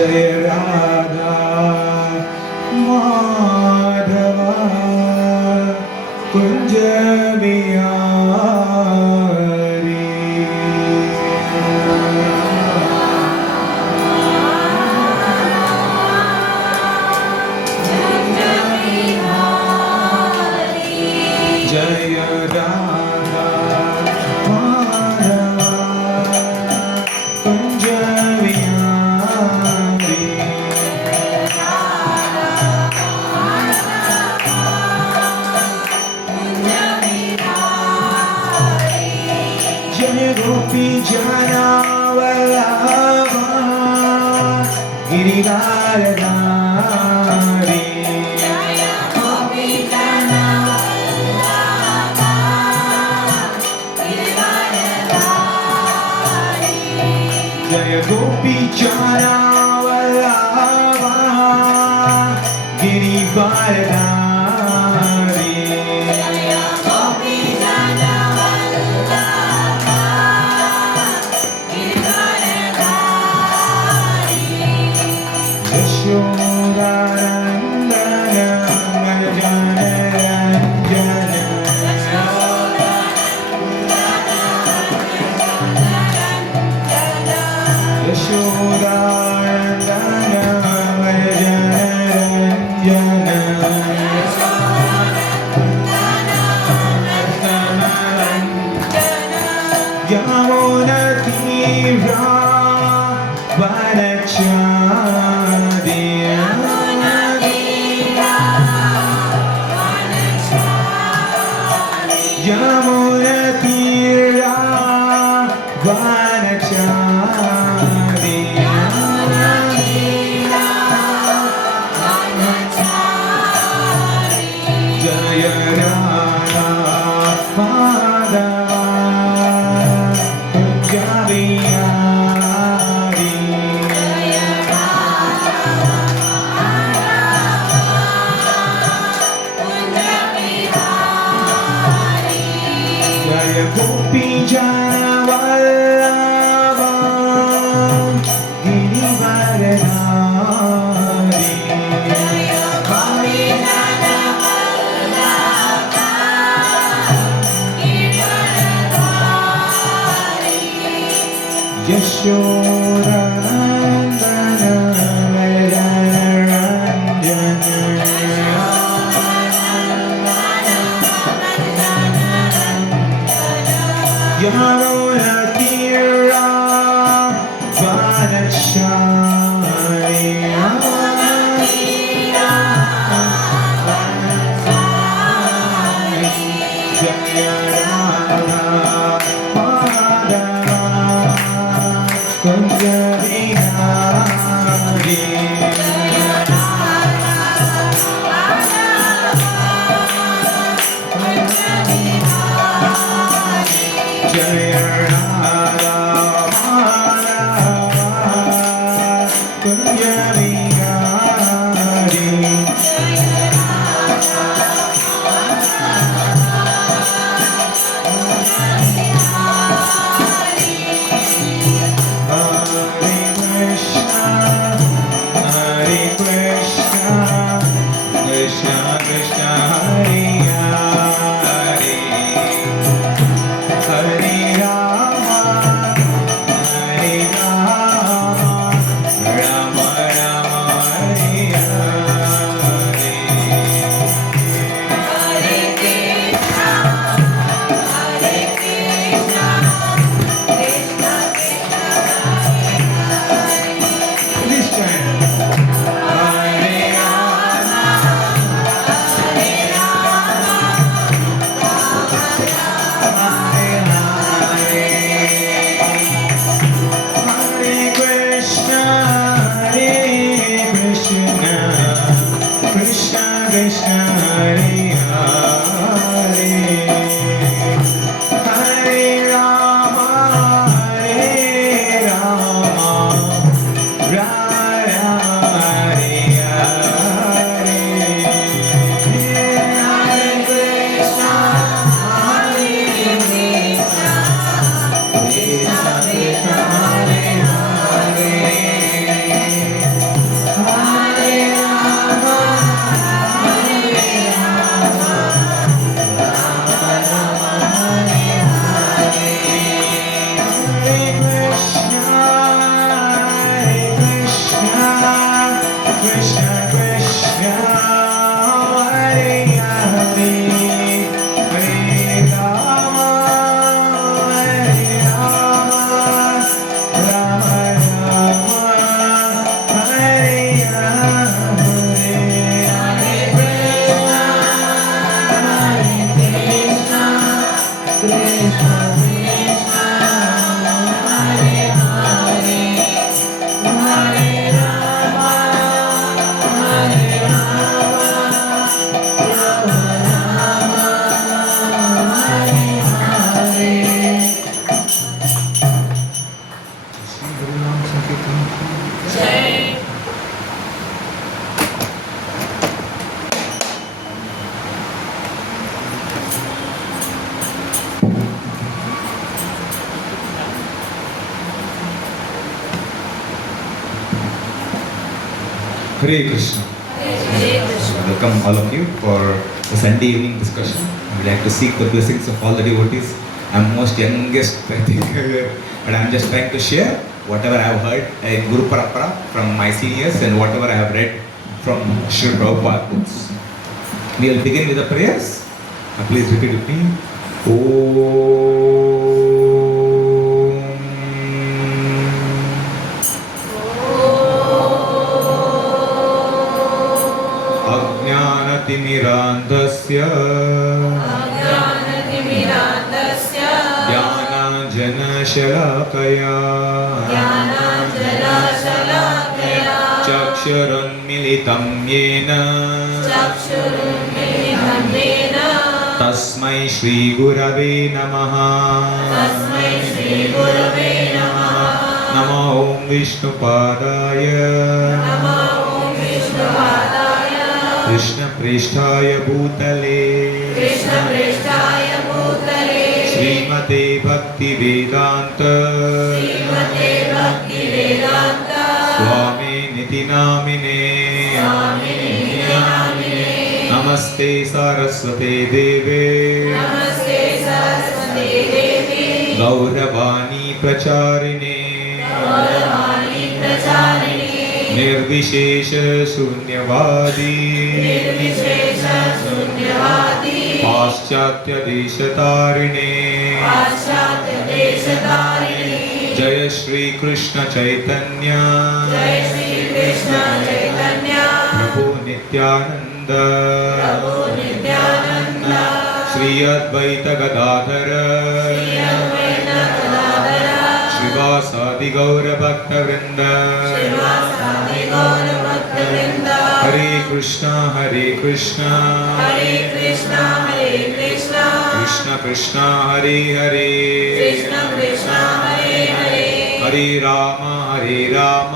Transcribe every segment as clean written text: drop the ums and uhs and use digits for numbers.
Jai Radha Madhava Kunja Vihari. Jai Radha Madhava Kunja Vihari. Jai Gopi Jana Vallabha Girivardhari. Jai Gopi Jana Vallabha Girivardhari. Yamuna Tira Vanachadi. Yamuna Tira Vanachadi. Jaya Radha Madhava Kunja Vihari. Jaya Gopi Jana Vallabha Girivardhari. Yashoda Nandana Yamuna Tira Vanachari. Jaya Radha Madhava Kunja Vihari. Jaya Radha Madhava Kunja Vihari. Hare Krishna, Krishna Krishna Hare Hare, Hare Rama, Hare Rama, Rama Rama Hare Hare. Hare Krishna, Hare Krishna, Krishna Krishna Hare Hare. This time. Hare Rama, Hare Rama, Rama Rama Hare Hare, Hare Krishna, Hare Krishna, Krishna Krishna Hare Hare, Hare Rama, Hare Rama, Rama Rama Hare Hare. Hare Krishna, Hare Krishna, Krishna Krishna Hare Hare, Hare Krishna. Hare Krishna. Welcome all of you for the Sunday evening discussion. I would like to seek the blessings of all the devotees. I'm most youngest, I think, but I'm just trying to share whatever I have heard in Guru Parampara from my seniors and whatever I have read from Sri Prabhupada books. We will begin with the prayers. Please repeat with me. अज्ञानतिमिरान्धस्य ज्ञानाञ्जनशलाकया चक्षुरुन्मिलितं येन तस्मै श्रीगुरवे नमः नमो ॐ विष्णुपादाय कृष्णप्रेष्ठाय भूतले श्रीमते भक्तिवेदान्त स्वामी निति नामिने नमस्ते सरस्वते देवे गौरवाणी प्रचारिणे निर्विशेष शून्यवादी पाश्चात्य देशतारिणे जय श्री कृष्ण चैतन्य प्रभु नित्यानंद श्री अद्वैत गदाधर श्रीवासादि गौर भक्त वृंद हरे Krishna Krishna Krishna Hare Hare Hare Ram Ram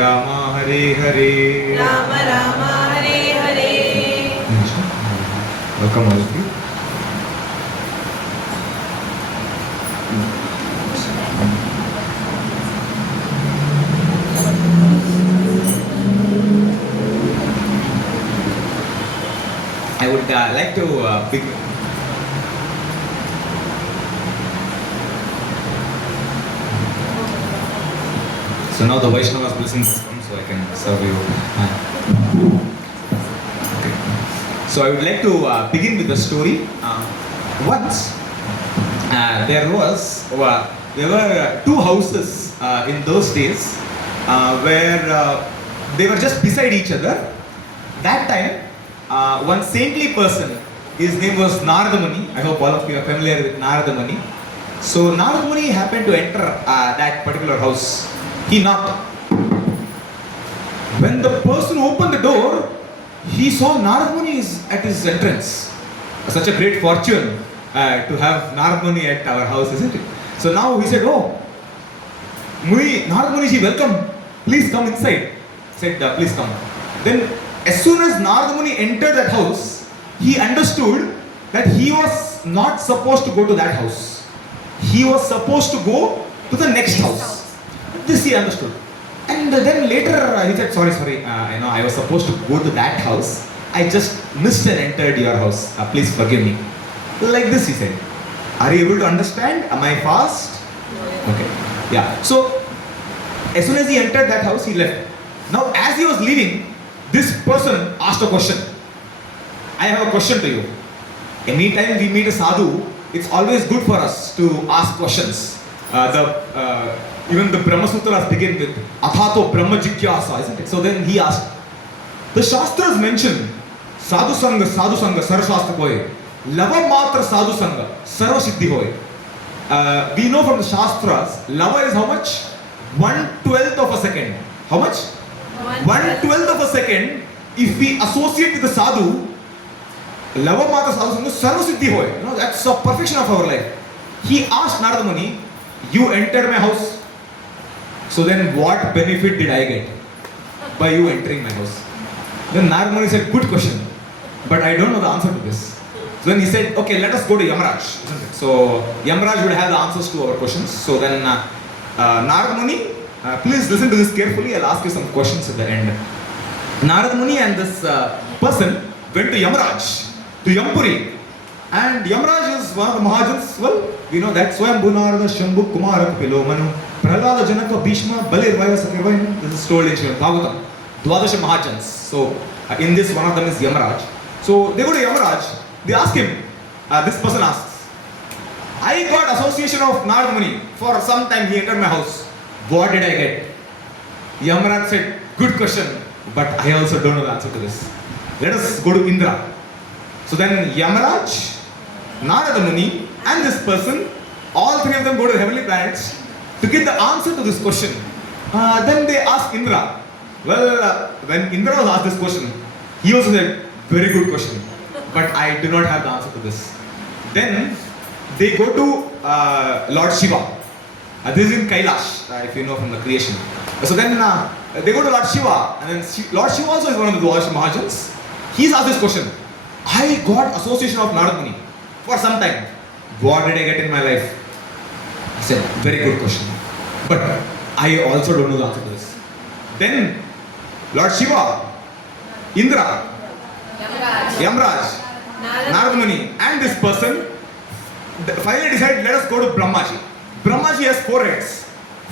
Ram Hare Hare Welcome all of you. I would like to begin. So now the Vaishnava's blessings come, so I can serve you. Okay. So I would like to begin with the story. Once there were two houses in those days where they were just beside each other. That time, one saintly person, his name was Narada Muni. I hope all of you are familiar with Narada Muni. So Narada Muni happened to enter that particular house. He knocked. When the person opened the door, he saw Narada Muni is at his entrance. Such a great fortune to have Narada Muni at our house, isn't it? So now he said, "Oh, Narada Muni ji, welcome. Please come inside." He said, "Please come." Then as soon as Narada Muni entered that house, he understood that he was not supposed to go to that house. He was supposed to go to the next house. This he understood. And then later he said, sorry, I was supposed to go to that house. I just missed and entered your house. Please forgive me. Like this he said. Are you able to understand? Am I fast? Okay. Yeah. So as soon as he entered that house, he left. Now as he was leaving, this person asked a question. I have a question to you. Anytime we meet a sadhu, it's always good for us to ask questions. Even the Brahma Sutras begin with Athato Brahma Jigyasa, isn't it? So then he asked, the Shastras mention Sadhu Sangha, Sarva Shastra Hoye, Lava Matra Sadhu Sangha, Sarva Siddhi Hoye. We know from the Shastras, lava is how much? 1/12 of a second. How much? 1/12 of a second. If we associate with the sadhu, lava mata sadhu sangha sarva siddhi hoye. You know, that's a perfection of our life. He asked Narada Muni, "You entered my house. So then what benefit did I get by you entering my house?" Then Narada Muni said, "Good question, but I don't know the answer to this." So then he said, "Okay, let us go to Yamaraj." So Yamaraj will have the answers to our questions. So then Narada Muni Please listen to this carefully. I'll ask you some questions at the end. Narad Muni and this person went to Yamaraj, to Yampuri. And Yamaraj is one of the Mahajans. Well, we know that Swayambhu Narada Shambhu Kumara Kapilo Manu Prahlada Janaka Bhishma Balir Vayasakirvayam. This is told in Srimad Bhagavatam. Dwadasha Mahajans. So in this, one of them is Yamaraj. So they go to Yamaraj. They ask him. This person asks, I got association of Narad Muni. For some time he entered my house. What did I get? Yamaraj said, good question, but I also don't know the answer to this. Let us go to Indra. So then Yamaraj, Narada Muni and this person, all three of them go to the heavenly planets to get the answer to this question. Then they ask Indra. Well, when Indra was asked this question, he also said, very good question, but I do not have the answer to this. Then they go to Lord Shiva. This is in Kailash, if you know from the creation. So then they go to Lord Shiva, and then Lord Shiva also is one of the Dwadash Mahajans. He's asked this question. I got association of Narad Muni for some time. What did I get in my life? He said, very good question. But I also don't know the answer to this. Then Lord Shiva, Indra, Yamraj, Narad Muni, and this person finally decided, let us go to Brahmaji. Brahmaji has 4 heads.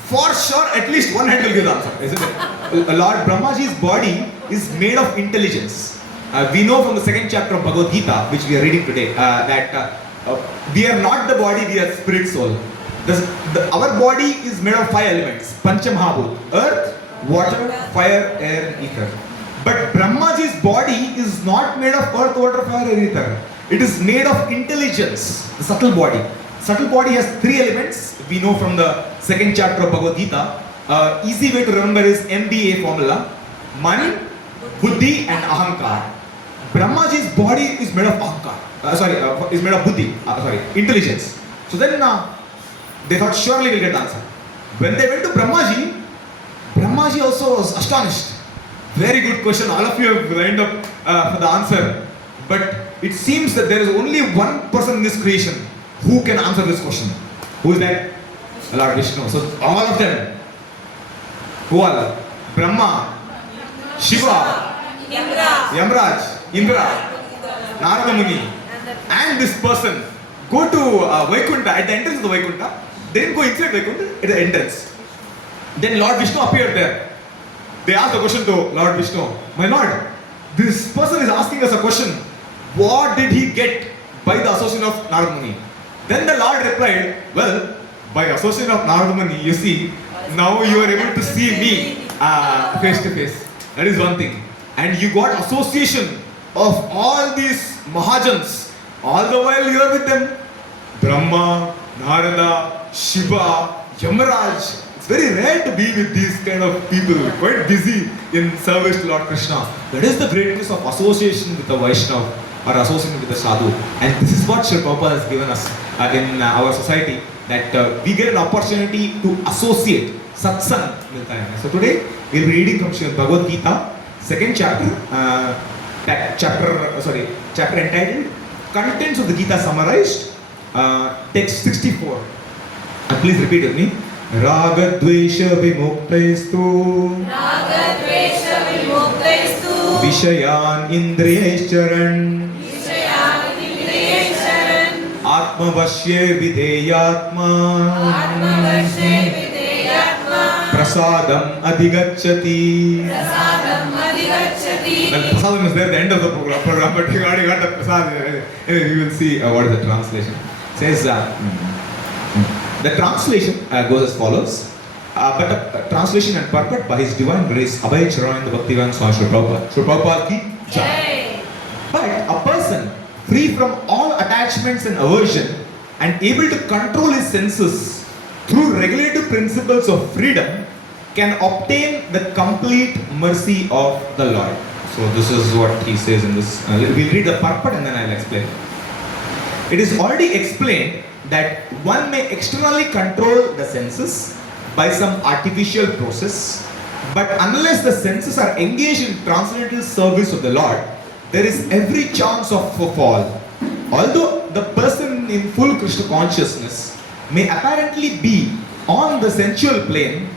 For sure, at least one head will give the answer, isn't it? Lord Brahmaji's body is made of intelligence. We know from the 2nd chapter of Bhagavad Gita, which we are reading today, that we are not the body, we are spirit soul. Our body is made of 5 elements, Panchamahabhut, earth, water, fire, air, and ether. But Brahmaji's body is not made of earth, water, fire, and ether. It is made of intelligence, the subtle body. Subtle body has 3 elements. We know from the 2nd chapter of Bhagavad Gita. Easy way to remember is MBA formula. Man, Buddhi and Ahankar. Brahmaji's body is made of Ahankar. Is made of Buddhi. Intelligence. So then they thought surely we'll get the answer. When they went to Brahmaji, Brahmaji also was astonished. Very good question. All of you have lined up for the answer. But it seems that there is only one person in this creation who can answer this question. Who is that? Lord Vishnu. So all of them. Who are? Brahma, Shiva, Yamraj, Indra, Narada Muni, and this person go to Vaikuntha, at the entrance of the Vaikuntha. They didn't go inside Vaikuntha, at the entrance. Then Lord Vishnu appeared there. They asked the question to Lord Vishnu, my Lord, this person is asking us a question. What did he get by the association of Narada Muni? Then the Lord replied, well, by association of Narada Muni, you see, now you are able to see me face to face. That is one thing. And you got association of all these Mahajans. All the while you are with them. Brahma, Narada, Shiva, Yamaraj. It's very rare to be with these kind of people, quite busy in service to Lord Krishna. That is the greatness of association with the Vaishnava or association with the Sadhu. And this is what Sri Prabhupada has given us in our society, that we get an opportunity to associate. Satsang milta hai. So today we will be reading from Srimad Bhagavad Gita, 2nd chapter entitled Contents of the Gita Summarized, text 64. Please repeat with me. Raga Dvesha Vimuktaisthu Vishayan Indriyaicharan Atma Vashye Videyatma Prasadam Adhigacchati. Well, prasadam is there at the end of the program, but you already got the prasad. Anyway, we will see what is the translation. It says the translation goes as follows. But the translation and purport by His Divine Grace, Abhay Charananda Bhaktivan Swami Sri Prabhupada. Sri Prabhupada ki jai. But a person free from all attachments and aversion and able to control his senses through regulative principles of freedom can obtain the complete mercy of the Lord. So this is what he says in this. We'll read the purport and then I'll explain. It is already explained that one may externally control the senses by some artificial process, but unless the senses are engaged in transcendental service of the Lord, there is every chance of fall. Although the person in full Krishna consciousness may apparently be on the sensual plane,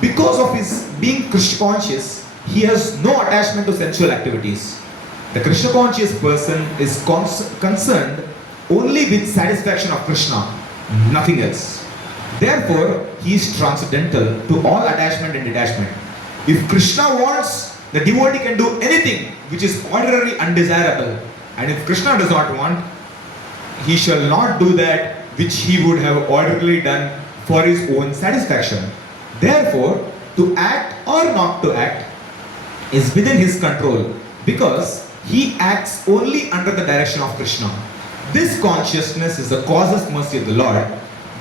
because of his being Krishna conscious, he has no attachment to sensual activities. The Krishna conscious person is concerned only with satisfaction of Krishna, nothing else. Therefore, he is transcendental to all attachment and detachment. If Krishna wants, the devotee can do anything which is ordinarily undesirable. And if Krishna does not want, he shall not do that which he would have ordinarily done for his own satisfaction. Therefore, to act or not to act is within his control, because he acts only under the direction of Krishna. This consciousness is the causeless mercy of the Lord,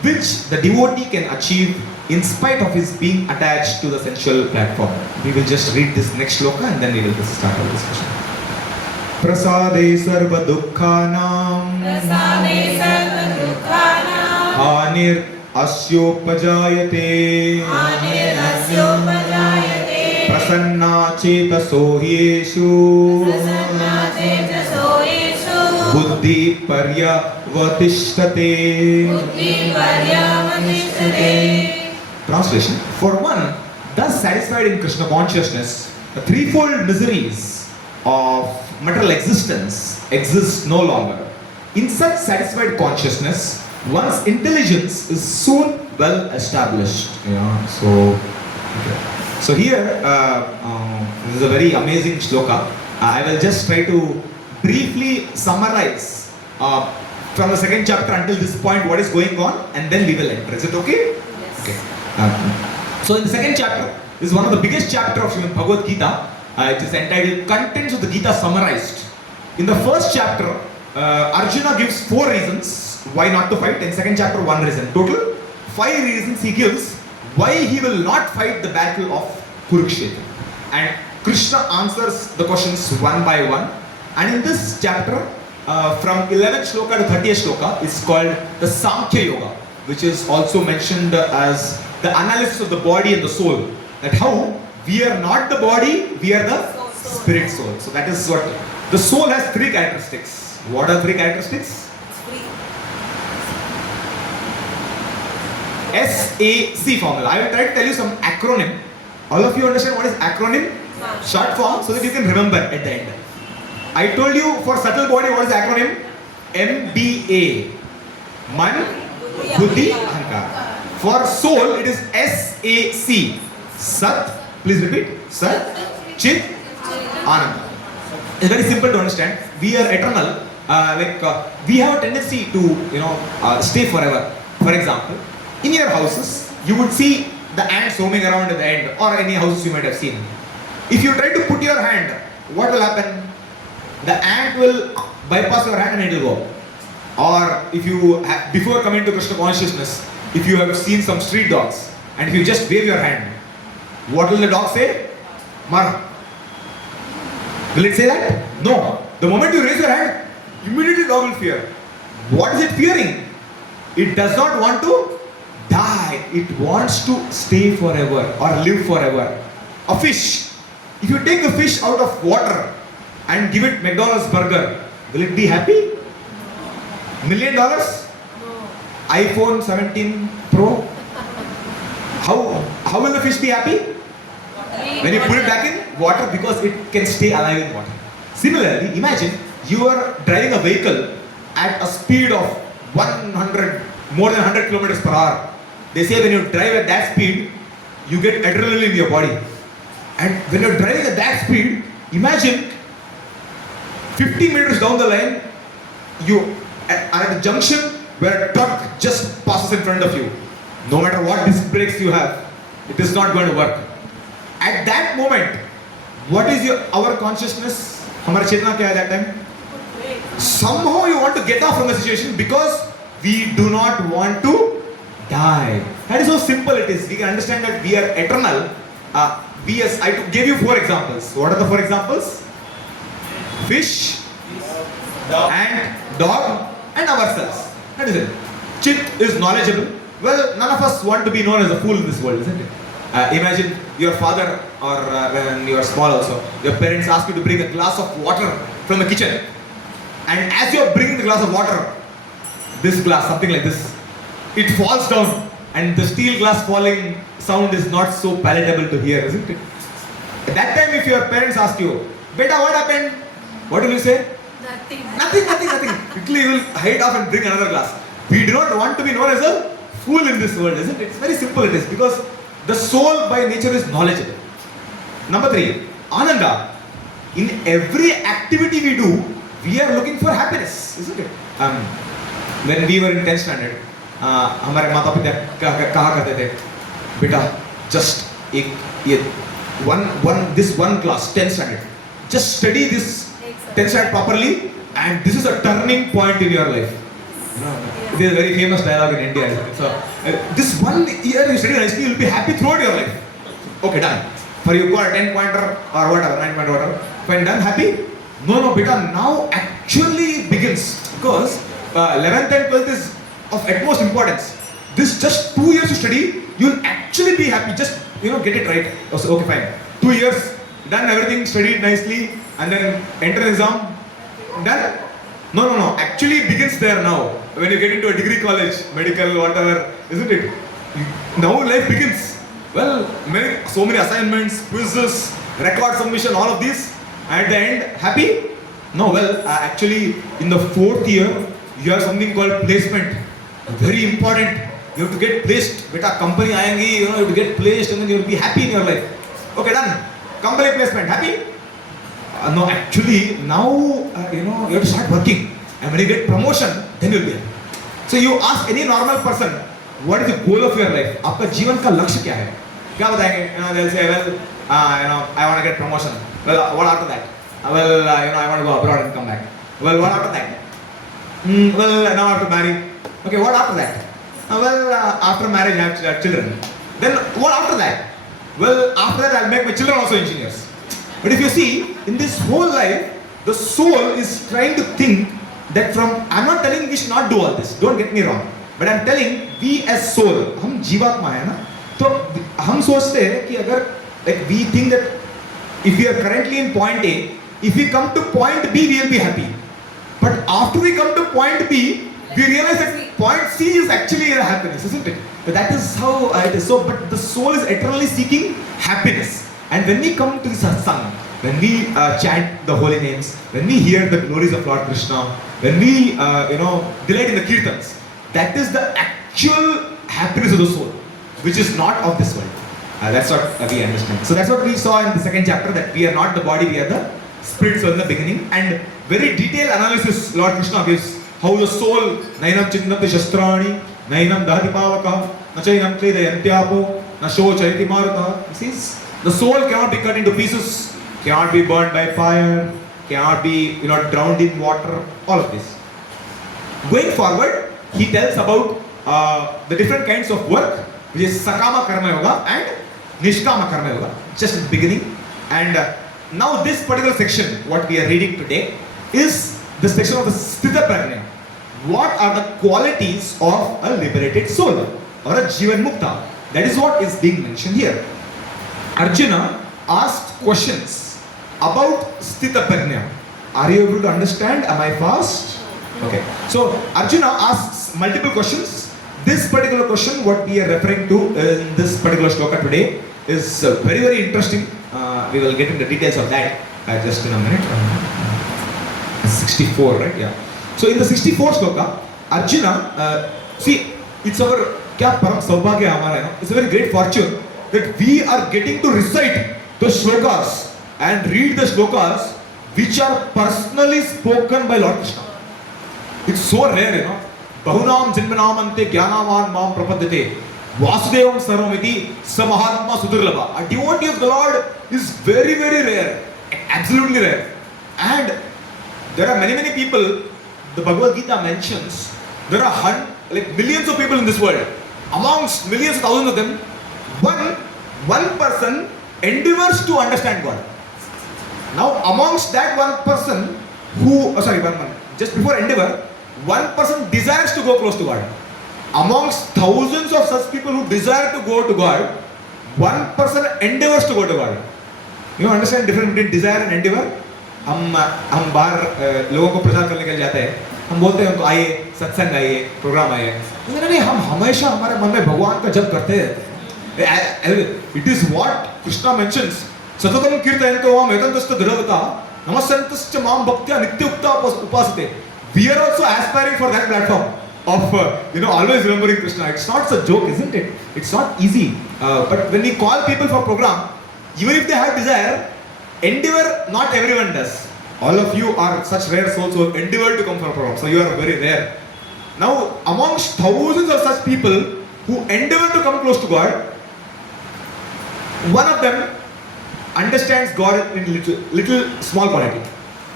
which the devotee can achieve in spite of his being attached to the sensual platform. We will just read this next shloka and then we will start our discussion. Prasade sarva dukkhanam Prasade sarva dukkhanam Hanir asyopajayate Anirasyopadayate Prasanna chetaso yeshu Prasanna chetaso yeshu Buddhi paryavatishtate. Buddhi paryavatishtate. Translation: for one thus satisfied in Krishna consciousness, the threefold miseries of material existence exist no longer. In such satisfied consciousness, one's intelligence is soon well established. So here, this is a very amazing shloka. I will just try to briefly summarize from the second chapter until this point what is going on, and then we will enter. Is it okay? Yes. Okay. So in the second chapter, this is one of the biggest chapter of Srimad Bhagavad Gita. It is entitled Contents of the Gita Summarized. In the first chapter, Arjuna gives 4 reasons why not to fight. In second chapter, 1 reason. Total 5 reasons he gives why he will not fight the battle of Kurukshetra. And Krishna answers the questions one by one. And in this chapter, from 11th shloka to 30th shloka, is called the Samkhya Yoga, which is also mentioned as the analysis of the body and the soul. That how we are not the body, we are the spirit soul. So that is what the soul has 3 characteristics. What are 3 characteristics? SAC formula. I will try to tell you some acronym. All of you understand what is acronym? Short form, so that you can remember at the end. I told you for subtle body what is the acronym? MBA. Man, Buddhi, Ahankar. For soul it is SAC. Sat, please repeat. Sat, Chit, Anand. It's very simple to understand. We are eternal. We have a tendency to stay forever. For example, in your houses, you would see the ants roaming around at the end, or any houses you might have seen. If you try to put your hand, what will happen? The ant will bypass your hand and it will go. Or if you, before coming to Krishna consciousness, if you have seen some street dogs, and if you just wave your hand, what will the dog say? Mar. Will it say that? No. The moment you raise your hand, immediately the dog will fear. What is it fearing? It does not want to die. It wants to stay forever or live forever. A fish. If you take a fish out of water and give it McDonald's burger, will it be happy? $1 million? iPhone 17 Pro? How will the fish be happy? When you put it back in water, because it can stay alive in water. Similarly, imagine you are driving a vehicle at a speed of more than 100 kilometers per hour. They say when you drive at that speed, you get adrenaline in your body. And when you're driving at that speed, imagine 50 meters down the line, you are at a junction where a truck just passes in front of you. No matter what disc brakes you have, it is not going to work. At that moment, what is our consciousness? Hamara chetna kya hai that time? Somehow you want to get off from the situation because we do not want to die. That is how simple it is. We can understand that we are eternal. I gave you 4 examples. What are the 4 examples? Fish, and dog, and ourselves. That is it. Chit is knowledgeable. Well, none of us want to be known as a fool in this world, isn't it? Imagine your father, or when you are small also, your parents ask you to bring a glass of water from the kitchen. And as you are bringing the glass of water, this glass, something like this, it falls down. and the steel glass falling sound is not so palatable to hear, isn't it? At that time, if your parents ask you, "Beta, what happened?" What will you say? Nothing. Nothing. Quickly you will hide off and bring another glass. We do not want to be known as a fool in this world, isn't it? It's very simple it is, because the soul by nature is knowledgeable. Number 3, Ananda. In every activity we do, we are looking for happiness, isn't it? When we were in 10th standard, हमारे माता पिता कहा करते थे, बेटा just this one class 10th standard, just study this 10th standard properly, and this is a turning point in your life. This is a very famous dialogue in India. So this one year you study nicely, you will be happy throughout your life. Okay, done. For you got a 10 pointer or whatever, 9 pointer, whatever. Fine, done, happy? No, beta, now actually begins, because 11th and 12th is of utmost importance. This just 2 years to study, you will actually be happy. Just get it right. Okay, fine. 2 years, done everything, studied nicely, and then enter exam, done. No. Actually begins there now. When you get into a degree college, medical, whatever, isn't it? Now life begins. Well, so many assignments, quizzes, record submission, all of these. At the end, happy? No, well, actually, in the 4th year, you have something called placement. Very important. You have to get placed. Beta, company aayengi, you have to get placed, and then you will be happy in your life. Okay, done. Company placement, happy? No, actually, now, you have to start working. And when you get promotion, then you'll be happy. So you ask any normal person, what is the goal of your life? आपका जीवन का लक्ष्य क्या है? क्या बताएंगे? They'll say, well, I want to get promotion. Well, what after that? Well, I want to go abroad and come back. Well, what after that? Well, now I have to marry. Okay, what after that? Well, after marriage I have to have children. Then what after that? Well, after that I'll make my children also engineers. But if you see, in this whole life, the soul is trying to think that I'm not telling we should not do all this, don't get me wrong, but I'm telling we as soul, हम जीवात्मा है ना, तो हम सोचते हैं कि अगर we think that if we are currently in point A, if we come to point B, we will be happy. But after we come to point B, we realize that point C is actually a happiness, isn't it? But that is how it is. So, but the soul is eternally seeking happiness. And when we come to the satsang, when we chant the holy names, when we hear the glories of Lord Krishna, when we delight in the kirtans, that is the actual happiness of the soul, which is not of this world. That's what we understand. So that's what we saw in the 2nd chapter, that we are not the body, we are the spirits in the beginning. And very detailed analysis Lord Krishna gives how the soul, nainam chindamti shastrani, nainam dahati pavaka, nachainam kledayantyapo, nasho chaiti maruta. He says, the soul cannot be cut into pieces, cannot be burned by fire, cannot be drowned in water, all of this. Going forward, he tells about the different kinds of work, which is sakama karma yoga and nishkama karma yoga, just in the beginning. And now this particular section, what we are reading today, is the section of the sthita prajna. What are the qualities of a liberated soul or a jivan mukta? That is what is being mentioned here. Arjuna asked questions about sthita prajna. Are you able to understand? Am I fast? Okay. So Arjuna asks multiple questions. This particular question, what we are referring to in this particular shloka today, is very, very interesting. We will get into the details of that just in a minute. 64, right? Yeah. So in the 64th shloka, Arjuna, see, it's our kya param saubhagya hamara hai, it's a very great fortune that we are getting to recite the shlokas and read the shlokas which are personally spoken by Lord Krishna. It's so rare, Bahunam Janmanam Ante Jnanavan Mam Prapadyate Vasudevam Sarvamiti Samahatma Sudurlabha. A devotee of the Lord is very, very rare, absolutely rare. And there are many, many people, the Bhagavad Gita mentions, there are millions of people in this world. Amongst millions, thousands of them, one person endeavors to understand God. Now, amongst that one person just before endeavor, one person desires to go close to God. Amongst thousands of such people who desire to go to God, one person endeavors to go to God. You understand the difference between desire and endeavor? हम बाहर लोगों को प्रचार करने के लिए जाते हैं, हम बोलते हैं उनको आइए सत्संग आइए प्रोग्राम आइए, नहीं हम हमेशा हमारे मन में भगवान का जप करते रहते हैं. It is what Krishna mentions. सततं कीर्तयन्तो मां एतन्तश्च दृढवता नमस्यन्तश्च मां भक्त्या नित्युक्ता उपासते. We are also aspiring for that platform of always remembering Krishna. It's not such a joke, isn't it? It's not easy. But when we call people for program, even if they have desire, endeavor, not everyone does. All of you are such rare souls who endeavor to come for a program. So you are very rare. Now, amongst thousands of such people who endeavor to come close to God, one of them understands God in little small quality.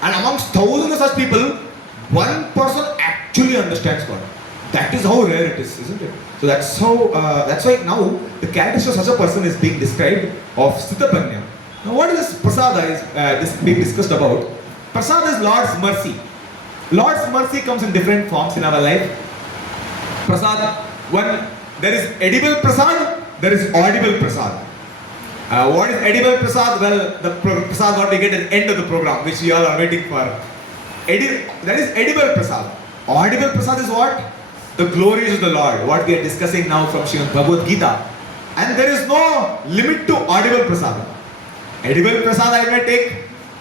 And amongst thousands of such people, one person actually understands God. That is how rare it is, isn't it? So that's why now the character of such a person is being described of Sthitapanya. Now what is this prasada is being discussed about? Prasada is Lord's mercy. Lord's mercy comes in different forms in our life. Prasada, one, there is edible prasad, there is audible prasad. What is edible prasad? Well, the prasad what we get at the end of the program, which we all are waiting for. That is edible prasad. Audible prasad is what? The glories of the Lord, what we are discussing now from Srimad Bhagavad Gita. And there is no limit to audible prasad. Edible prasad I may take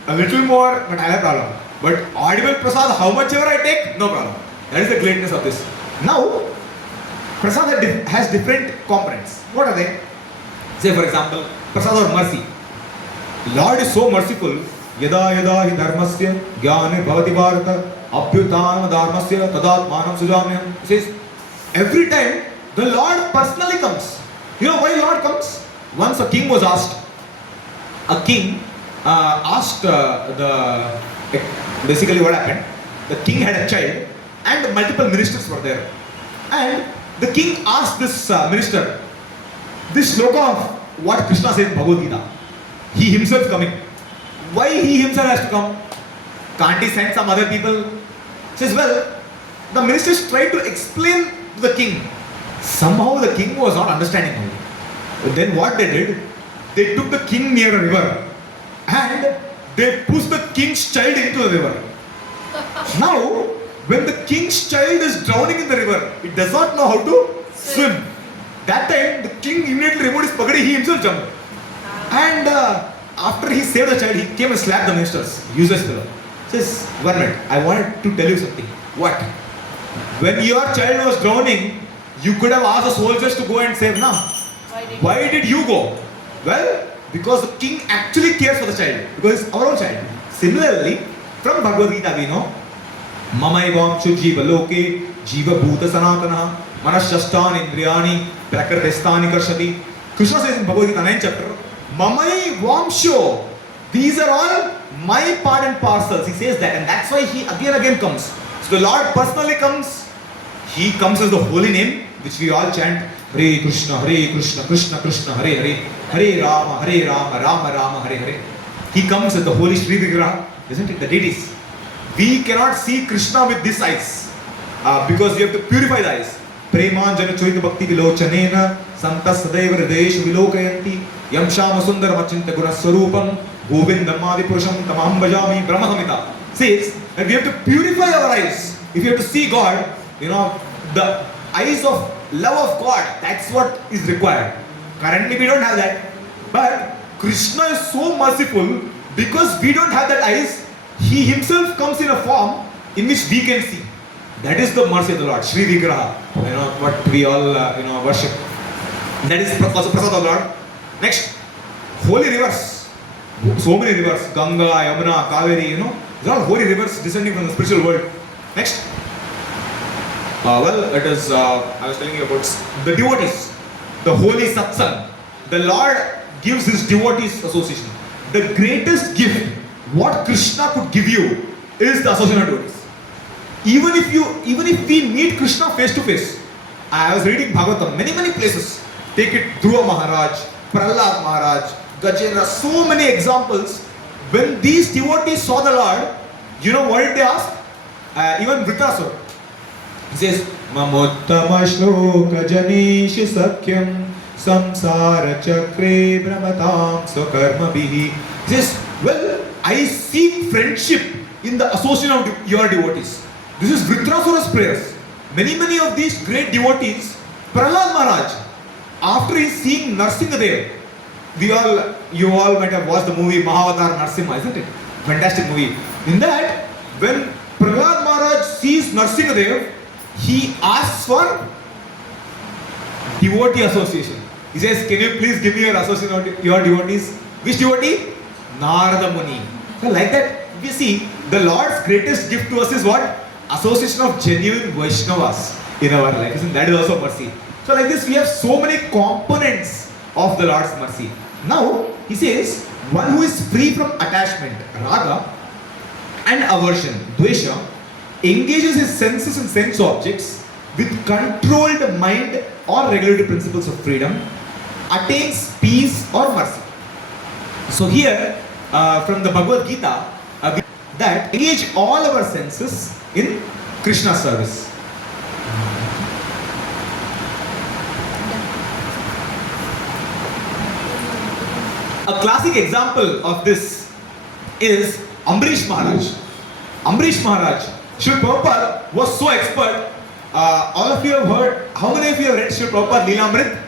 a little more, but I have a problem. But audible prasad, how much ever I take, no problem. That is the greatness of this. Now, prasad has different components. What are they? Say for example, prasad or mercy. Lord is so merciful. Yada yada hi dharmasya jnane bhavati bharata abhyutanam dharmasya tadatmanam sujamyam. He says, every time the Lord personally comes. You know why Lord comes? Once a king was asked. A king asked basically what happened. The king had a child and multiple ministers were there. And the king asked this minister, this shloka of what Krishna said in Bhagavad Gita. He himself coming. Why he himself has to come? Can't he send some other people? He says, well, the ministers tried to explain to the king. Somehow the king was not understanding him. But then what they did, they took the king near a river and they pushed the king's child into the river. Now, when the king's child is drowning in the river, it does not know how to swim. That time, the king immediately removed his pagadi, he himself jumped. And after he saved the child, he came and slapped the ministers. Useless fellow. He says, one minute, I wanted to tell you something. What? When your child was drowning, you could have asked the soldiers to go and save now. Why did you go? Well, because the king actually cares for the child. Because it's our own child. Similarly, from Bhagavad Gita we know, Mamaivam Jiva Loke Jiva Bhuta Sanatana Manashastan Indriyani Prakritestani Karshati. Krishna says in Bhagavad Gita 9th chapter, Mamai Vamsho. These are all my part and parcels. He says that, and that's why he again comes. So the Lord personally comes. He comes as the holy name, which we all chant. Hare Krishna, Krishna Krishna, Hare Hare, Hare Rama, Rama Rama, Hare Hare. He comes as the holy Sri Vigraha, isn't it? The deities. We cannot see Krishna with these eyes because we have to purify the eyes. Premanjana Choita Bhakti Vilochanena Santa Sadaiva Hrideshu Vilokayanti Yam Shama Sundara Machinta Guna Swarupam Govindam Adi Purusham Tamam Bhajami Brahmahamita says that we have to purify our eyes. If you have to see God, the eyes of love of God, that's what is required. Currently we don't have that. But Krishna is so merciful because we don't have that eyes. He himself comes in a form in which we can see. That is the mercy of the Lord, Sri Vigraha, what we all worship. That is also prasad of the Lord. Next, holy rivers. So many rivers, Ganga, Yamuna, Kaveri, these are all holy rivers descending from the spiritual world. Next, it is, I was telling you about the devotees, the holy satsang. The Lord gives his devotees association. The greatest gift what Krishna could give you is the association of devotees. Even if we meet Krishna face to face, I was reading Bhagavatam, many places. Take it Dhruva Maharaj, Prahlad Maharaj, Gajendra, so many examples. When these devotees saw the Lord, you know what did they ask? Even Vritrasura. He says, Mamottama shloka janishi sakyam samsara chakre brahmatam swakarma bihi. He says, well, I seek friendship in the association of your devotees. This is Vritrasura's prayers. Many of these great devotees, Prahlad Maharaj, after he seeing Narsingadev, you all might have watched the movie Mahavatar Narsimha, isn't it? Fantastic movie. In that, when Prahlad Maharaj sees Narsingadev, he asks for devotee association. He says, can you please give me your association of your devotees? Which devotee? Narada Muni. So like that, we see the Lord's greatest gift to us is what? Association of genuine Vaishnavas in our life. Isn't that is also mercy? So like this, we have so many components of the Lord's mercy. Now, he says, one who is free from attachment, raga, and aversion, dvesha, engages his senses and sense objects with controlled mind or regulatory principles of freedom, attains peace or mercy. So here, from the Bhagavad Gita, that engage all our senses in Krishna's service. A classic example of this is Ambrish Maharaj. Ambrish Maharaj, Srila Prabhupada was so expert. All of you have heard, how many of you have read Srila Prabhupada Leelamrit?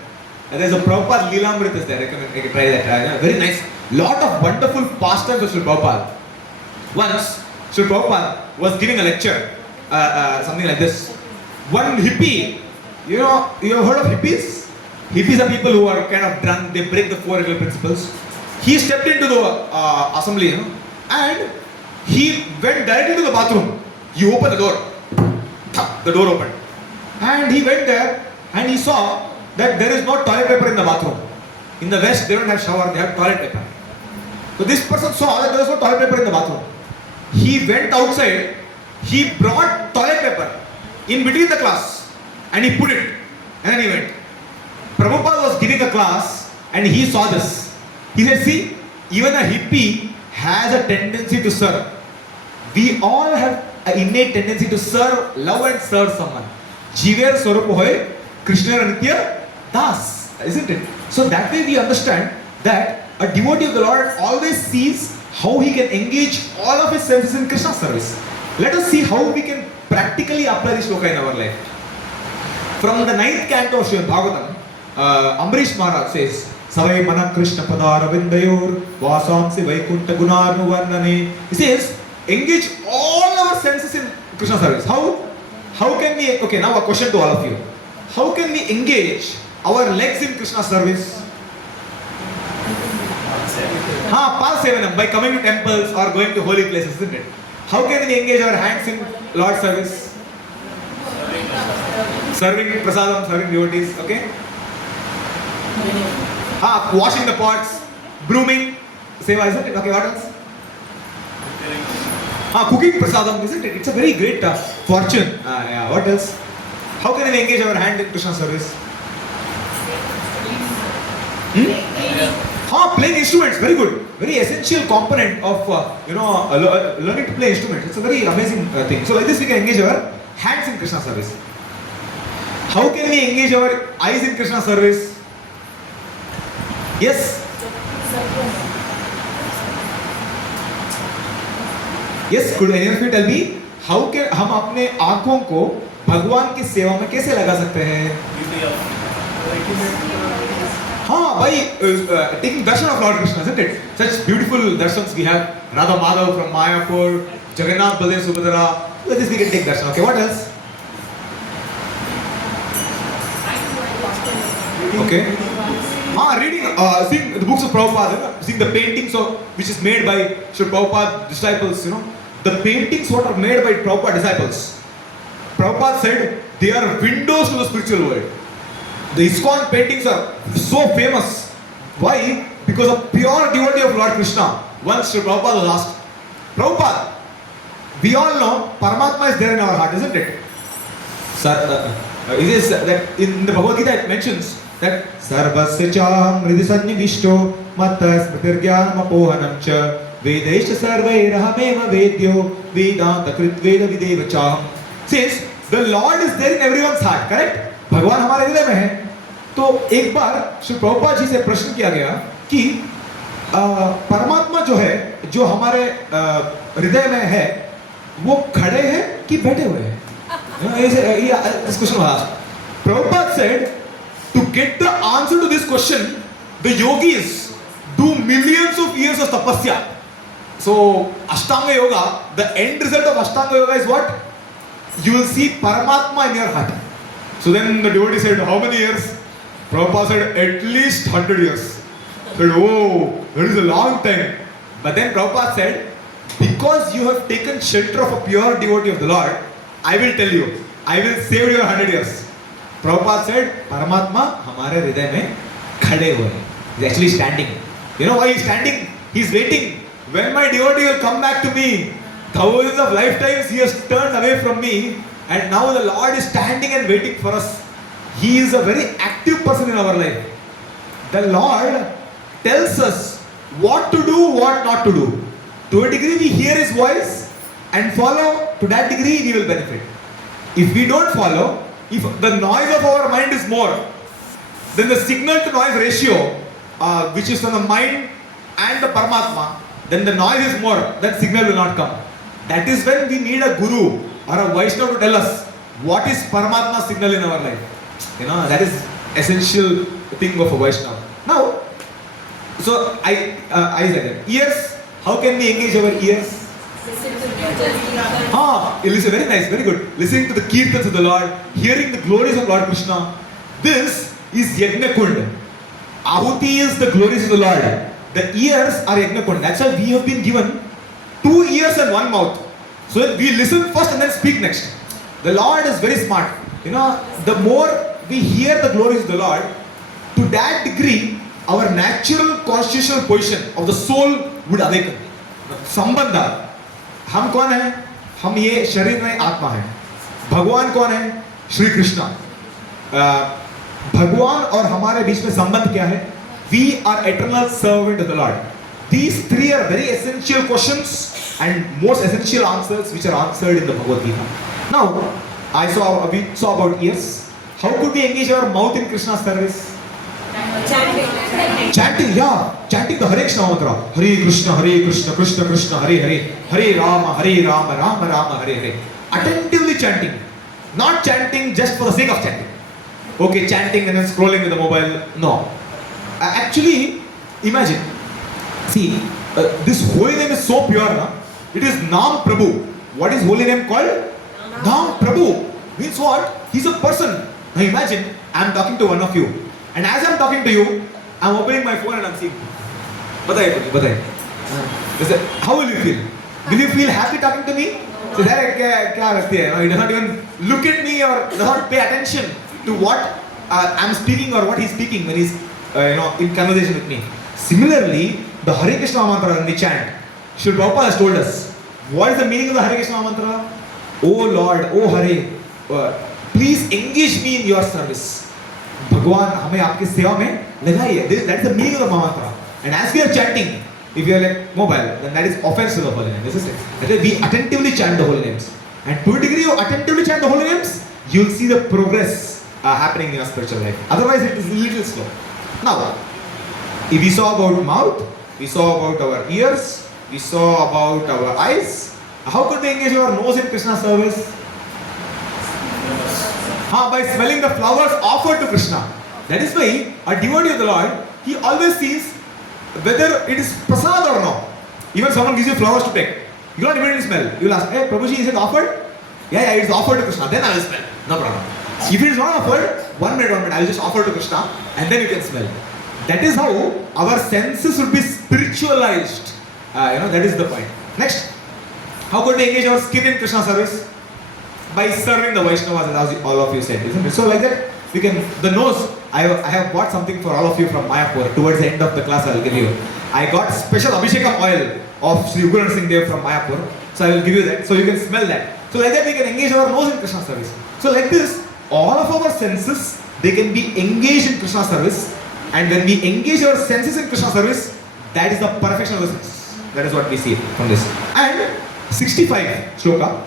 There's a Prabhupada Leelamrit is there, I can try that. Very nice. Lot of wonderful pastimes of Srila Prabhupada. Once, Srila Prabhupada was giving a lecture, something like this. One hippie, you have heard of hippies? Hippies are people who are kind of drunk, they break the four regular principles. He stepped into the assembly, and he went directly to the bathroom. He opened the door. The door opened. And he went there and he saw that there is no toilet paper in the bathroom. In the West, they don't have shower, they have toilet paper. So this person saw that there was no toilet paper in the bathroom. He went outside, he brought toilet paper in between the class and he put it. And then he went. Prabhupada was giving a class and he saw this. He said, see, even a hippie has a tendency to serve. We all have an innate tendency to serve, love and serve someone. Jiver Swarup hoy, Krishna Nitya Das, isn't it? So that way we understand that a devotee of the Lord always sees how he can engage all of his senses in Krishna's service. Let us see how we can practically apply this shloka in our life. From the 9th canto of Srimad Bhagavatam, Ambrish Maharaj says, Savai Mana Krishna Padara Vindayor Vasamsi Vaikunta Gunarnu Varnane. He says, engage all our senses in Krishna service. How can we, okay, now a question to all of you. How can we engage our legs in Krishna service? Pal Sevanam, by coming to temples or going to holy places, isn't it? How can we engage our hands in Lord's service? Serving prasadam, serving devotees, okay? Washing the pots, brooming, seva, isn't it? Okay, what else? Cooking prasadam, isn't it? It's a very great fortune. What else? How can we engage our hand in Krishna service? Playing instruments, very good. Very essential component of learning to play instruments. It's a very amazing thing. So like this we can engage our hands in Krishna service. How can we engage our eyes in Krishna service? Yes? Yes, could any of you tell me how can हम अपने आँखों को भगवान की सेवा में कैसे लगा सकते हैं? By taking darshan of Lord Krishna, isn't it? Such beautiful darshans we have. Radha Madhav from Mayapur, Jagannath Baladev Subhadra. Like this we can take darshan. Okay, what else? Okay. Reading, seeing the books of Prabhupada, seeing the paintings which is made by Srila Prabhupada disciples, the paintings what are made by Prabhupada disciples. Prabhupada said they are windows to the spiritual world. The ISKCON paintings are so famous. Why? Because of pure devotee of Lord Krishna. Once Srila Prabhupada was asked, Prabhupada, we all know Paramatma is there in our heart, isn't it? It is that in the Bhagavad Gita it mentions that Sarvasya cham hridi sannivishto matta smritirgyanam apohanam cha vedaisha sarvairahameva vedyo vedanta krit veda videva cham. Says the Lord is there in everyone's heart, correct? भगवान हमारे हृदय में है. तो एक बार श्री प्रभुपाद जी से प्रश्न किया गया कि परमात्मा जो है, जो हमारे हृदय में है, वो खड़े हैं कि बैठे हुए हैं? This question was asked. Prabhupada said, to get the answer to this question, the yogis do millions of years of tapasya. So, Ashtanga Yoga, the end result of Ashtanga Yoga is what? You will see Paramatma in your heart. So then the devotee said, how many years? Prabhupada said, at least 100 years. Said, oh, that is a long time. But then Prabhupada said, because you have taken shelter of a pure devotee of the Lord, I will tell you, I will save your 100 years. Prabhupada said, Paramatma hamare hriday mein khade hue hain. He's actually standing. You know why he's standing? He's waiting. When my devotee will come back to me, thousands of lifetimes he has turned away from me, and now the Lord is standing and waiting for us. He is a very active person in our life. The Lord tells us what to do, what not to do. To a degree we hear His voice and follow, to that degree we will benefit. If we don't follow, if the noise of our mind is more, then the signal to noise ratio, which is from the mind and the Paramatma, then the noise is more, that signal will not come. That is when we need a guru or a Vaishnava to tell us what is Paramatma signal in our life. You know, that is essential thing of a Vaishnava. Now, so eyes again. Ears, how can we engage our ears? Listen, very nice, very good. Listening to the kirtans of the Lord, hearing the glories of Lord Krishna. This is Yajna Kund. Ahuti is the glories of the Lord. The ears are Yajna Kund. That's why we have been given 2 ears and 1 mouth. So that we listen first and then speak next. The Lord is very smart. You know, the more we hear the glories of the Lord, to that degree, our natural constitutional position of the soul would awaken. Sambandha. हम कौन है? हम ये शरीर में आत्मा है. भगवान कौन है? श्री कृष्णा. भगवान और हमारे बीच में संबंध क्या है? We are eternal servant of the Lord. These 3 are very essential questions and most essential answers which are answered in the Bhagavad Gita. Now, we saw about ears. How could we engage our mouth in Krishna's service? Chanting, yeah. Chanting the Hare Krishna mantra. Hare Krishna, Krishna Krishna, Hare Hare. Hare Rama, Rama Rama, Hare Hare. Attentively chanting. Not chanting just for the sake of chanting. Okay, chanting and then scrolling with the mobile. No. Actually, imagine. See, this holy name is so pure, na? It is Nam Prabhu. What is holy name called? Nam Prabhu. Means what? He's a person. Now imagine, I am talking to one of you. And as I am talking to you, I am opening my phone and I am seeing. Bataiye. How will you feel? Will you feel happy talking to me? So that he does not even look at me or does not pay attention to what I am speaking or what he is speaking when he is in conversation with me. Similarly, the Hare Krishna mantra and the chant, Srila Prabhupada has told us, what is the meaning of the Hare Krishna mantra? Oh Lord, oh Hare, please engage me in your service. Bhagwan, हमें आपकी सेवा में लगाइए. That is the meaning of the mantra. And as we are chanting, if you are like mobile, then that is offense to the holy name. This is it. That is, we attentively chant the holy names. And to a degree you attentively chant the holy names, you will see the progress happening in your spiritual life. Otherwise, it is a little slow. Now, if we saw about mouth, we saw about our ears, we saw about our eyes. How could we engage our nose in Krishna's service? By smelling the flowers offered to Krishna. That is why a devotee of the Lord, he always sees whether it is prasad or not. Even someone gives you flowers to take, you don't immediately smell. You will ask, hey Prabhuji, is it offered? Yeah, it is offered to Krishna. Then I will smell. No problem. If it is not offered, 1 minute, I will just offer to Krishna and then you can smell. That is how our senses should be spiritualized. That is the point. Next, how could we engage our skin in Krishna service? By serving the Vaishnavas, as all of you said, isn't it? So like that, we can, the nose, I have bought something for all of you from Mayapur. Towards the end of the class, I will give you. I got special Abhishekam oil of Sri Ugra Singh Dev from Mayapur. So I will give you that. So you can smell that. So like that, we can engage our nose in Krishna service. So like this, all of our senses, they can be engaged in Krishna service. And when we engage our senses in Krishna service, that is the perfection of the sense. That is what we see from this. And 65 shloka.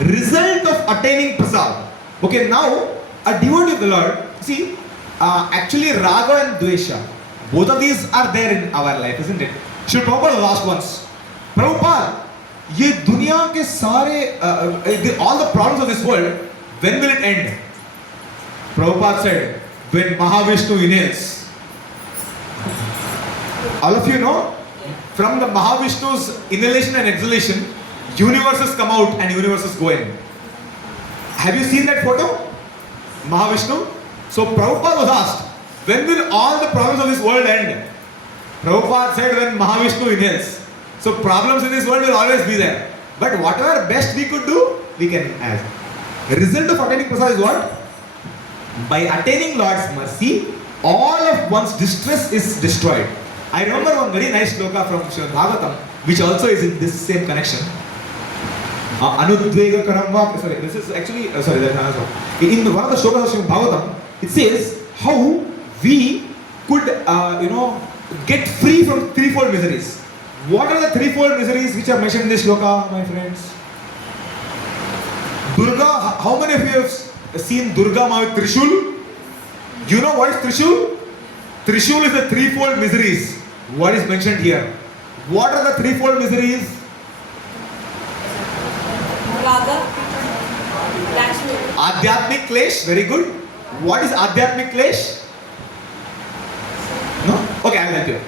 Result of attaining prasad. Okay, now a devotee of the Lord, see, actually raga and dvesha, both of these are there in our life, isn't it? Srila Prabhupada was asked once, Prabhupada, ये दुनिया के सारे all the problems of this world, when will it end? Prabhupada said, when Mahavishnu inhales. All of you know, from the Mahavishnu's inhalation and exhalation, universes come out and universes go in. Have you seen that photo? Mahavishnu? So Prabhupada was asked, when will all the problems of this world end? Prabhupada said, when Mahavishnu inhales. So problems in this world will always be there. But whatever best we could do, we can add. The result of attaining prasad is what? By attaining Lord's mercy, all of one's distress is destroyed. I remember one very nice shloka from Srimad Bhagavatam, which also is in this same connection. Anudvega Karamva, sorry, this is actually, sorry, that's another one. In one of the shlokas of Srimad Bhagavatam, it says how we could, get free from threefold miseries. What are the threefold miseries which are mentioned in this shloka, my friends? Durga, how many of you have seen Durga Ma with Trishul? You know what is Trishul? Trishul is the threefold miseries. What is mentioned here? What are the threefold miseries? Raga, Lakshmi. Adhyatmic Klesh, very good. What is Adhyatmic Klesh? No? Okay, I will help you.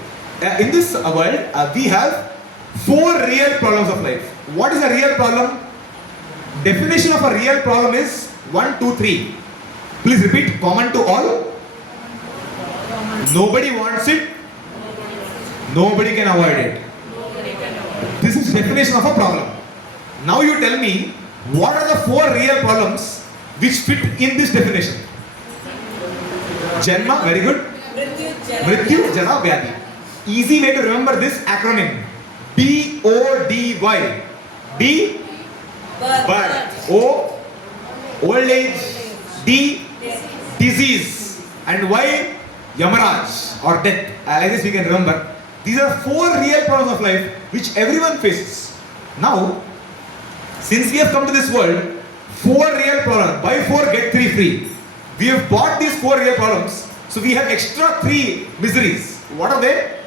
In this world, we have 4 real problems of life. What is a real problem? Definition of a real problem is 1, 2, 3. Please repeat, common to all. Nobody wants it. Nobody can avoid it. This is definition of a problem. Now you tell me, what are the 4 real problems which fit in this definition? Janma, very good. Mrityu, Jara, Vyadhi. Easy way to remember this acronym. BODY. B, birth. O, old age. D, disease. And Y, Yamaraj or death. Like this we can remember. These are 4 real problems of life which everyone faces. Now, since we have come to this world, 4 real problems. Buy 4, get 3 free. We have bought these 4 real problems, so we have extra 3 miseries. What are they?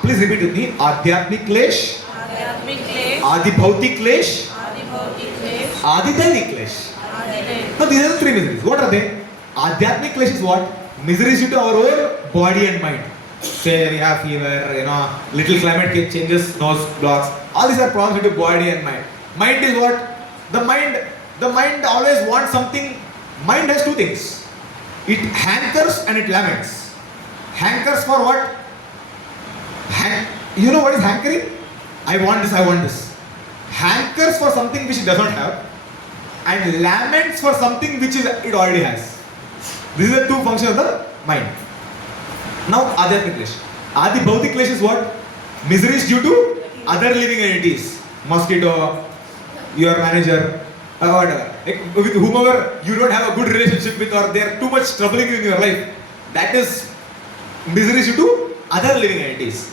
Please repeat with me. Adhyatmic Klesh, Adhyatmic Klesh, Adi Bhautik Klesh, Adi Bhautik Klesh, Adi Dainik Klesh. Now these are the 3 miseries. What are they? Adhyatmic Klesh is what? Miseries due to our own body and mind. Say we have fever, little climate changes, nose blocks. All these are problems due to body and mind. Mind is what? The mind always wants something. Mind has 2 things. It hankers and it laments. Hankers for what? You know what is hankering? I want this, I want this. Hankers for something which it does not have, and laments for something which it already has. These are 2 functions of the mind. Now, Adhyatmic Klesh. Adi Bhautik Klesh is what? Miseries due to other living entities. Mosquito, your manager, whatever. With whomever you don't have a good relationship with, or they are too much troubling you in your life. That is miseries due to other living entities.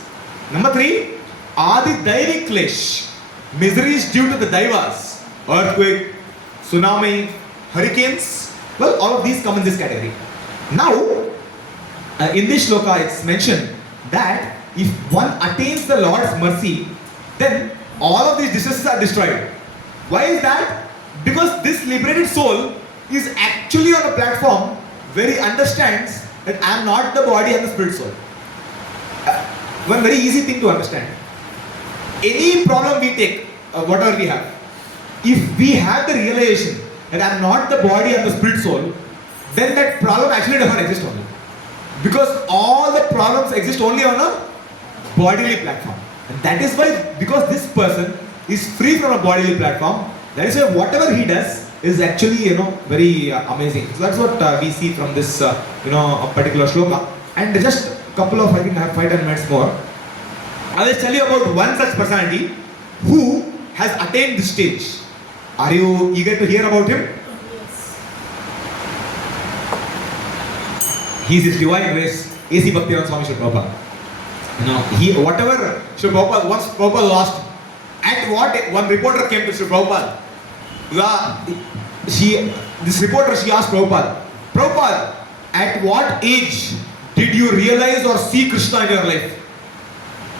Number 3, Adi Daivik Klesh. Miseries due to the Daivas. Earthquake, tsunami, hurricanes. Well, all of these come in this category. Now, in this shloka it's mentioned that if one attains the Lord's mercy, then all of these distresses are destroyed. Why is that? Because this liberated soul is actually on a platform where he understands that I am not the body and the spirit soul. One very easy thing to understand. Any problem we take, whatever we have, if we have the realization that I am not the body and the spirit soul, then that problem actually does not exist only. Because all the problems exist only on a bodily platform. And that is why, because this person is free from a bodily platform, that is why whatever he does is actually, very amazing. So that's what we see from this, a particular shloka. And just a couple of, I think I have 5-10 minutes more. I will tell you about one such personality who has attained this stage. Are you eager to hear about him? Yes. He is His Divine Grace, A.C. Bhaktivedanta Swami Srila Prabhupada. Whatever Srila Prabhupada, once Prabhupada lost, at what one reporter came to Srila Prabhupada. This reporter, she asked Prabhupada, at what age did you realize or see Krishna in your life?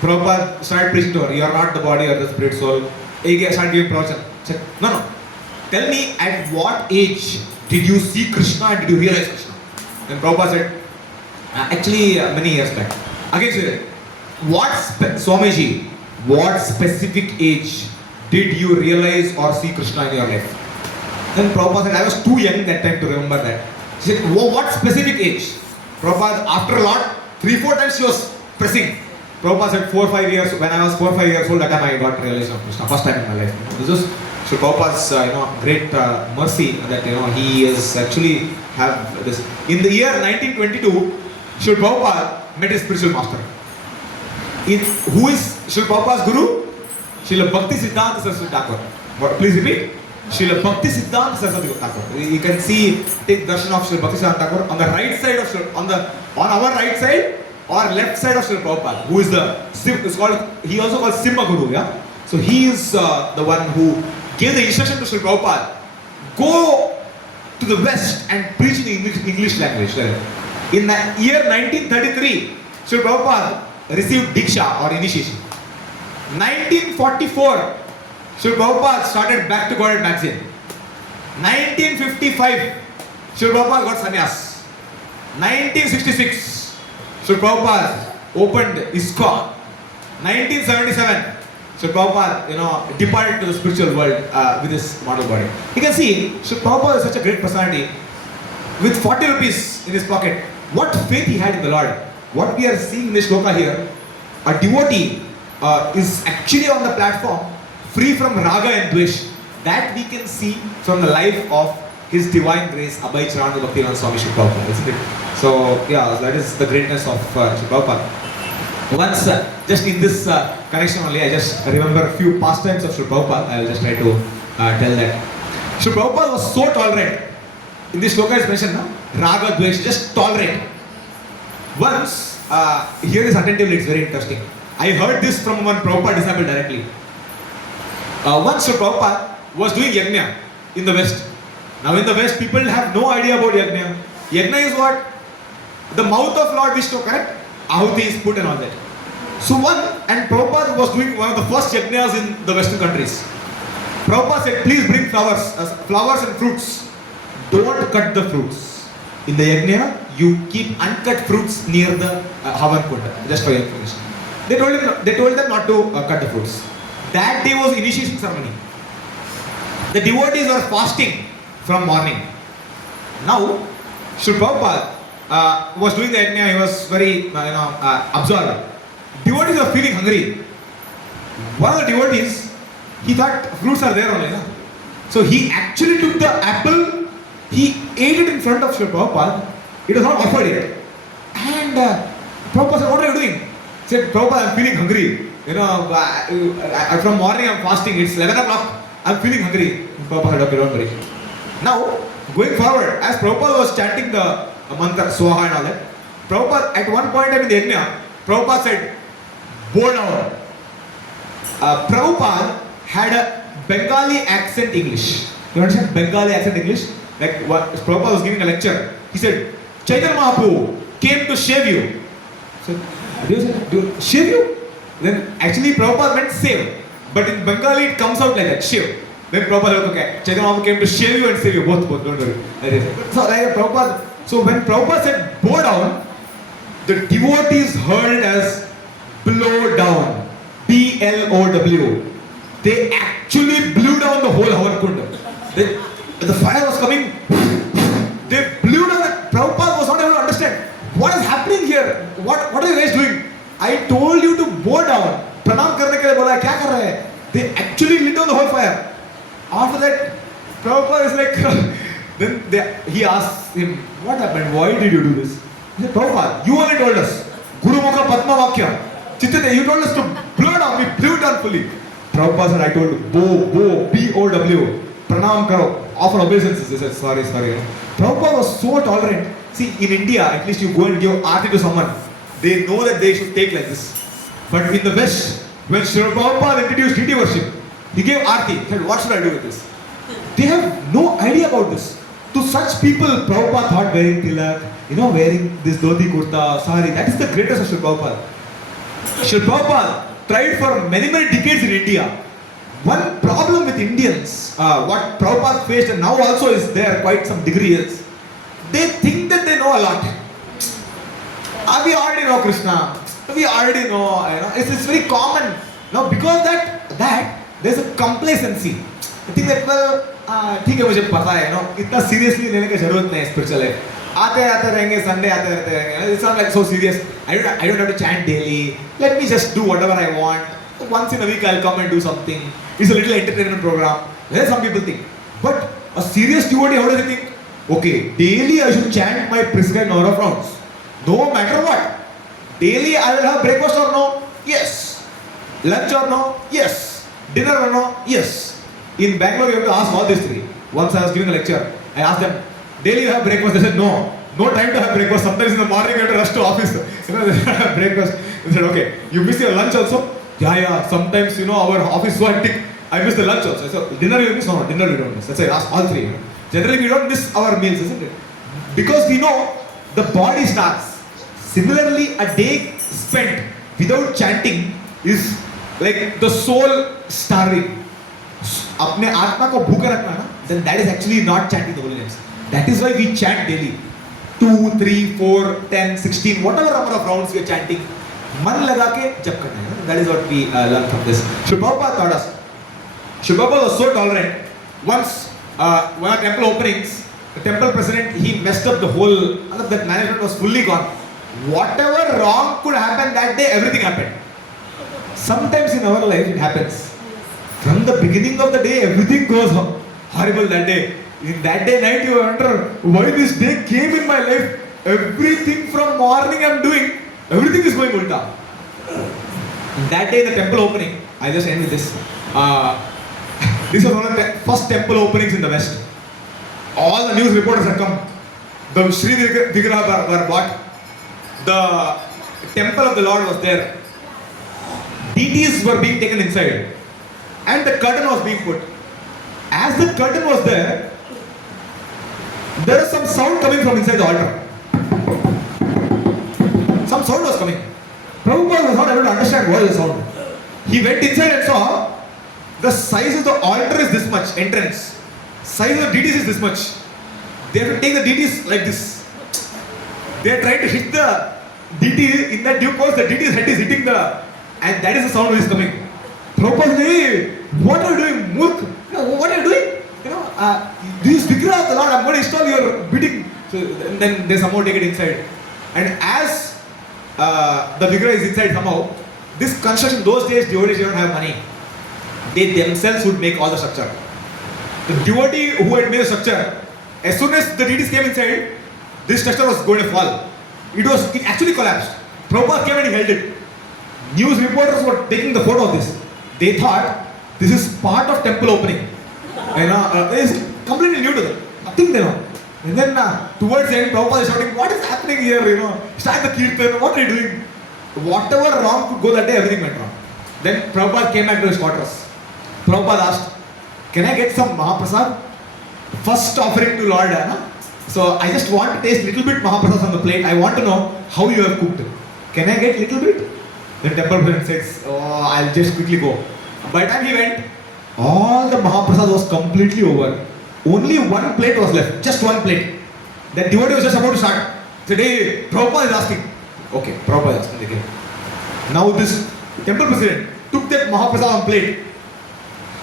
Prabhupada started preaching to her, you are not the body or the spirit soul. He started giving pravachan. Said, no. Tell me, at what age did you see Krishna and did you realize Krishna? Then Prabhupada said, actually many years back. Again said, Swamiji, what specific age did you realize or see Krishna in your life? Then Prabhupada said, I was too young that time to remember that. She said, what specific age? Prabhupada, after a lot, 3-4 times she was pressing. Prabhupada said 4-5 years, when I was 4-5 years old, that time I got realization of Krishna, first time in my life. This is Sri Prabhupada's great mercy that he is actually have this. In the year 1922, Sri Prabhupada met his spiritual master. Who is Sri Prabhupada's guru? Srila Bhakti Siddhanta Saraswati Thakur. Please repeat. Srila Bhakti Siddhanta Saraswati Thakur. You can see, take darshan of Srila Bhakti Siddhanta Thakur on the right side of on our right side or left side of Srila Prabhupada, who is he also called Simha Guru, yeah? So he is the one who gave the instruction to Srila Prabhupada, go to the west and preach in the English language. In the year 1933, Srila Prabhupada received Diksha or initiation. 1944, Srila Prabhupada started Back to Godhead magazine. 1955, Srila Prabhupada got sannyas. 1966, Srila Prabhupada opened ISKCON. 1977, Srila Prabhupada, departed to the spiritual world with his mortal body. You can see, Srila Prabhupada is such a great personality. With 40 rupees in his pocket, what faith he had in the Lord. What we are seeing in this shloka here, a devotee is actually on the platform, free from raga and dvesh. That we can see from the life of His Divine Grace, Abhay Charana Bhaktivedanta Swami Srila Prabhupada, isn't it? So, yeah, that is the greatness of Srila Prabhupada. Once, just in this connection only, I just remember a few pastimes of Srila Prabhupada. I will just try to tell that. Srila Prabhupada was so tolerant. In this shloka is mentioned, no? Raga, dvesh, just tolerate. Once, hear this attentively, it's very interesting. I heard this from one Prabhupada disciple directly. Once Srila Prabhupada was doing yajna in the West. Now in the West, people have no idea about yajna. Yajna is what? The mouth of Lord Vishnu, correct? Ahuti is put and all that. So and Prabhupada was doing one of the first yajnas in the Western countries. Prabhupada said, please bring flowers and fruits. Don't cut the fruits. In the yajna, you keep uncut fruits near the Havan Kunda. Just for your information. They told them not to cut the fruits. That day was initiation ceremony. The devotees were fasting from morning. Now, Sri Prabhupada was doing the yajna. He was very absorbed. Devotees were feeling hungry. One of the devotees, he thought fruits are there only. No? So he actually took the apple. He ate it in front of Sri Prabhupada. It was not offered yet. And Prabhupada said, what are you doing? He said, Prabhupada, I'm feeling hungry. From morning I'm fasting. It's 11 o'clock. I'm feeling hungry. Prabhupada said, okay, don't worry. Now, going forward, as Prabhupada was chanting the mantra, Swaha and all that, Prabhupada, at one point in the yajna, Prabhupada said, bow down. Prabhupada had a Bengali accent English. You understand? Bengali accent English? Like what Prabhupada was giving a lecture. He said, Chaitanya Mahaprabhu came to shave you. So, shave you? Then actually Prabhupada meant save. But in Bengali it comes out like that, shave. Then Prabhupada said, okay, Chaitanya Mahaprabhu came to shave you and save you. Both, don't worry. So when Prabhupada said bow down, the devotees heard it as blow down. B-L-O-W. They actually blew down the whole Havan Kunda. The fire was coming. They blew down. Prabhupada was not able to understand. What is happening here? What are you guys doing? I told you to bow down. Pranam karne ke liye bola hai. Kya kar rahe hai? They actually lit down the whole fire. After that, Prabhupada is like, he asked him, what happened? Why did you do this? He said, Prabhupada, you only told us. Guru Mukha Padma Vakya. Chittade, you told us to blow it down. We blew it down fully. Prabhupada said, I told you, bow, B-O-W. Pranam karo. Offer obeisances. He said, sorry. Prabhupada was so tolerant. See, in India, at least you go and give aarti to someone. They know that they should take like this. But in the West, when Srila Prabhupada introduced deity worship, he gave aarti. He said, what should I do with this? They have no idea about this. To such people, Prabhupada thought wearing tilak, wearing this dhoti kurta, sari, that is the greatest of Srila Prabhupada. Srila Prabhupada tried for many decades in India. One problem with Indians, what Prabhupada faced and now also is there quite some degree is, they think that they know a lot. We already know Krishna. We already know, it's very common. Now because that there's a complacency. I think that ठीक है मुझे पता है, इतना seriously लेने की जरूरत नहीं है spiritual life. आते रहेंगे Sunday आते रहेंगे. It's not like so serious. I don't have to chant daily. Let me just do whatever I want. Once in a week I'll come and do something. It's a little entertainment program. That's some people think. But a serious devotee, how does he think? Okay, daily I should chant my prescribed number of rounds. No matter what. Daily I will have breakfast or no? Yes. Lunch or no? Yes. Dinner or no? Yes. In Bangalore you have to ask all these three. Once I was giving a lecture, I asked them, daily you have breakfast? They said no. No time to have breakfast. Sometimes in the morning you have to rush to office. They have breakfast. They said, okay, you miss your lunch also? Yeah. Sometimes, our office is so hectic. I miss the lunch also. I said, dinner you miss? No, dinner we don't miss. That's why I asked all three. Generally we don't miss our meals, isn't it? Because we know the body starts. Similarly, a day spent without chanting is like the soul starving. अपने आत्मा को भूखा रखना ना, then that is actually not chanting the holy names. That is why we chant daily. 2, 3, 4, 10, 16, whatever number of rounds we are chanting. मन लगा के जप करना है. That is what we learn from this. Srila Prabhupada taught us. Srila Prabhupada was so tolerant. Once, one of temple openings, the temple president, he messed up the whole, that management was fully gone. Whatever wrong could happen that day, everything happened. Sometimes in our life it happens. From the beginning of the day, everything goes horrible that day. In that day night, you wonder why this day came in my life. Everything from morning I'm doing, everything is going ulta. That day, the temple opening, I just end with this. This was one of the first temple openings in the West. All the news reporters had come. The Sri Vigraha were bought. The temple of the Lord was there. Deities were being taken inside. And the curtain was being put. As the curtain was there was some sound coming from inside the altar. Some sound was coming. Prabhupada was not able to understand what was the sound. He went inside and saw the size of the altar is this much, entrance. Size of the deities is this much. They have to take the deities like this. They are trying to hit the deity in that due course. The deity's head is hitting the, and that is the sound which is coming. Prabhupada said, hey, what are you doing, Murk? What are you doing? This Vigraha of the Lord, I'm going to install your bidding. So then they somehow take it inside. And as the Vigraha is inside somehow, this construction, those days devotees don't have money. They themselves would make all the structure. The devotee who had made the structure, as soon as the deities came inside, this structure was going to fall. It actually collapsed. Prabhupada came and he held it. News reporters were taking the photo of this. They thought this is part of temple opening. It's completely new to them. Nothing they know. And then towards the end, Prabhupada is shouting, what is happening here? Start the kirtan, what are you doing? Whatever wrong could go that day, everything went wrong. Then Prabhupada came back to his quarters. Prabhupada asked, can I get some Mahaprasad? First offering to Lord. So I just want to taste little bit Mahaprasad on the plate. I want to know how you have cooked it. Can I get little bit? The temple president says, oh, I'll just quickly go. By the time he went, all the Mahaprasad was completely over. Only one plate was left, just one plate. That devotee was just about to start. He said, hey, Prabhupada is asking. Okay, Prabhupada is asking again. Now this temple president took that Mahaprasad on plate.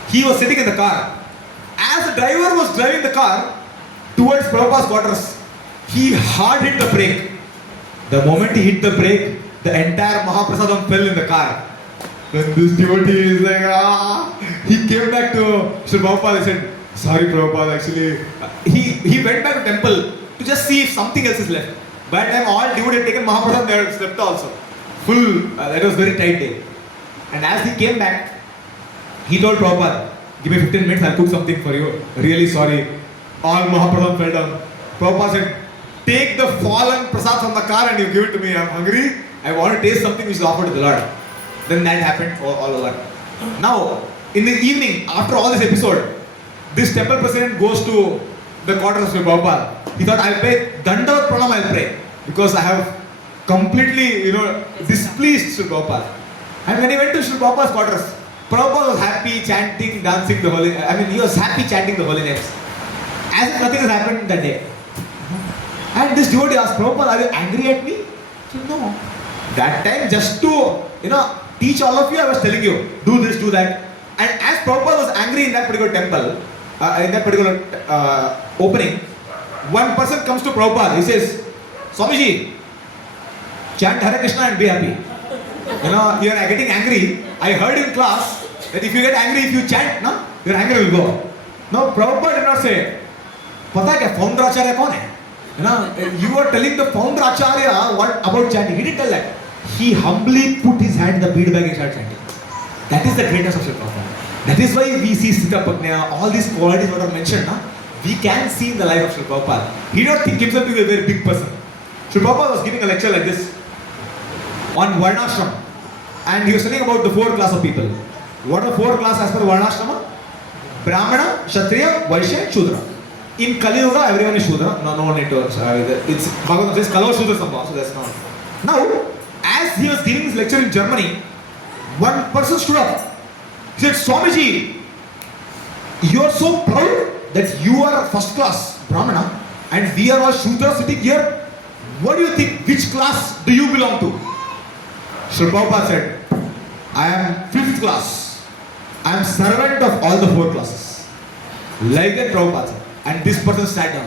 He was sitting in the car. As the driver was driving the car towards Prabhupada's quarters, he hard hit the brake. The moment he hit the brake, the entire Mahaprasadam fell in the car. Then this devotee is like, He came back to Sri Prabhupada and said, sorry Prabhupada, actually. He went back to temple to just see if something else is left. By the time all devotees had taken Mahaprasad, they had slept also. Full, that was very tight day. And as he came back, he told Prabhupada, give me 15 minutes, I'll cook something for you. Really sorry. All Mahaprasad fell down. Prabhupada said, take the fallen prasad from the car and you give it to me. I'm hungry. I want to taste something which is offered to the Lord. Then that happened all over. Now, in the evening, after all this episode, this temple president goes to the quarters of Sri Prabhupada. He thought, I'll pay Dandavat Pranam, I'll pray. Because I have completely, displeased Sri Prabhupada. And when he went to Sri Prabhupada's quarters, Prabhupada was happy chanting, dancing the holy. I mean, he was happy chanting the holy names, as if nothing has happened that day. And this devotee asked Prabhupada, "Are you angry at me?" He said, "No. That time, just to teach all of you, I was telling you, do this, do that." And as Prabhupada was angry in that particular temple, in that particular opening, one person comes to Prabhupada. He says, "Swamiji, chant Hare Krishna and be happy. You are getting angry. I heard in class that if you get angry, if you chant, no, your anger will go." No, Prabhupada did not say, "Pata hai kya, founder acharya kaun hai? You are telling the founder acharya what about chanting." He didn't tell that. He humbly put his hand in the bead bag and started chanting. That is the greatness of Srila Prabhupada. That is why we see Sita Pagnya, all these qualities that are mentioned, we can see in the life of Srila Prabhupada. He did not think himself to be a very big person. Srila Prabhupada was giving a lecture like this on Varnashram, and he was telling about the 4 classes of people. What are 4 classes as per Varnashrama? Brahmana, Kshatriya, Vaishya, Shudra. In Kali Yuga, everyone is Shudra. No need to. It's Bhagavad says Kalo Shudra Sambhav, so that's not. Now, as he was giving his lecture in Germany, one person stood up. He said, "Swamiji, you are so proud that you are first class Brahmana and we are all Shudra sitting here. What do you think? Which class do you belong to?" Srila Prabhupada said, "I am 5th class. I am servant of all the 4 classes." Like that Prabhupada said. And this person sat down.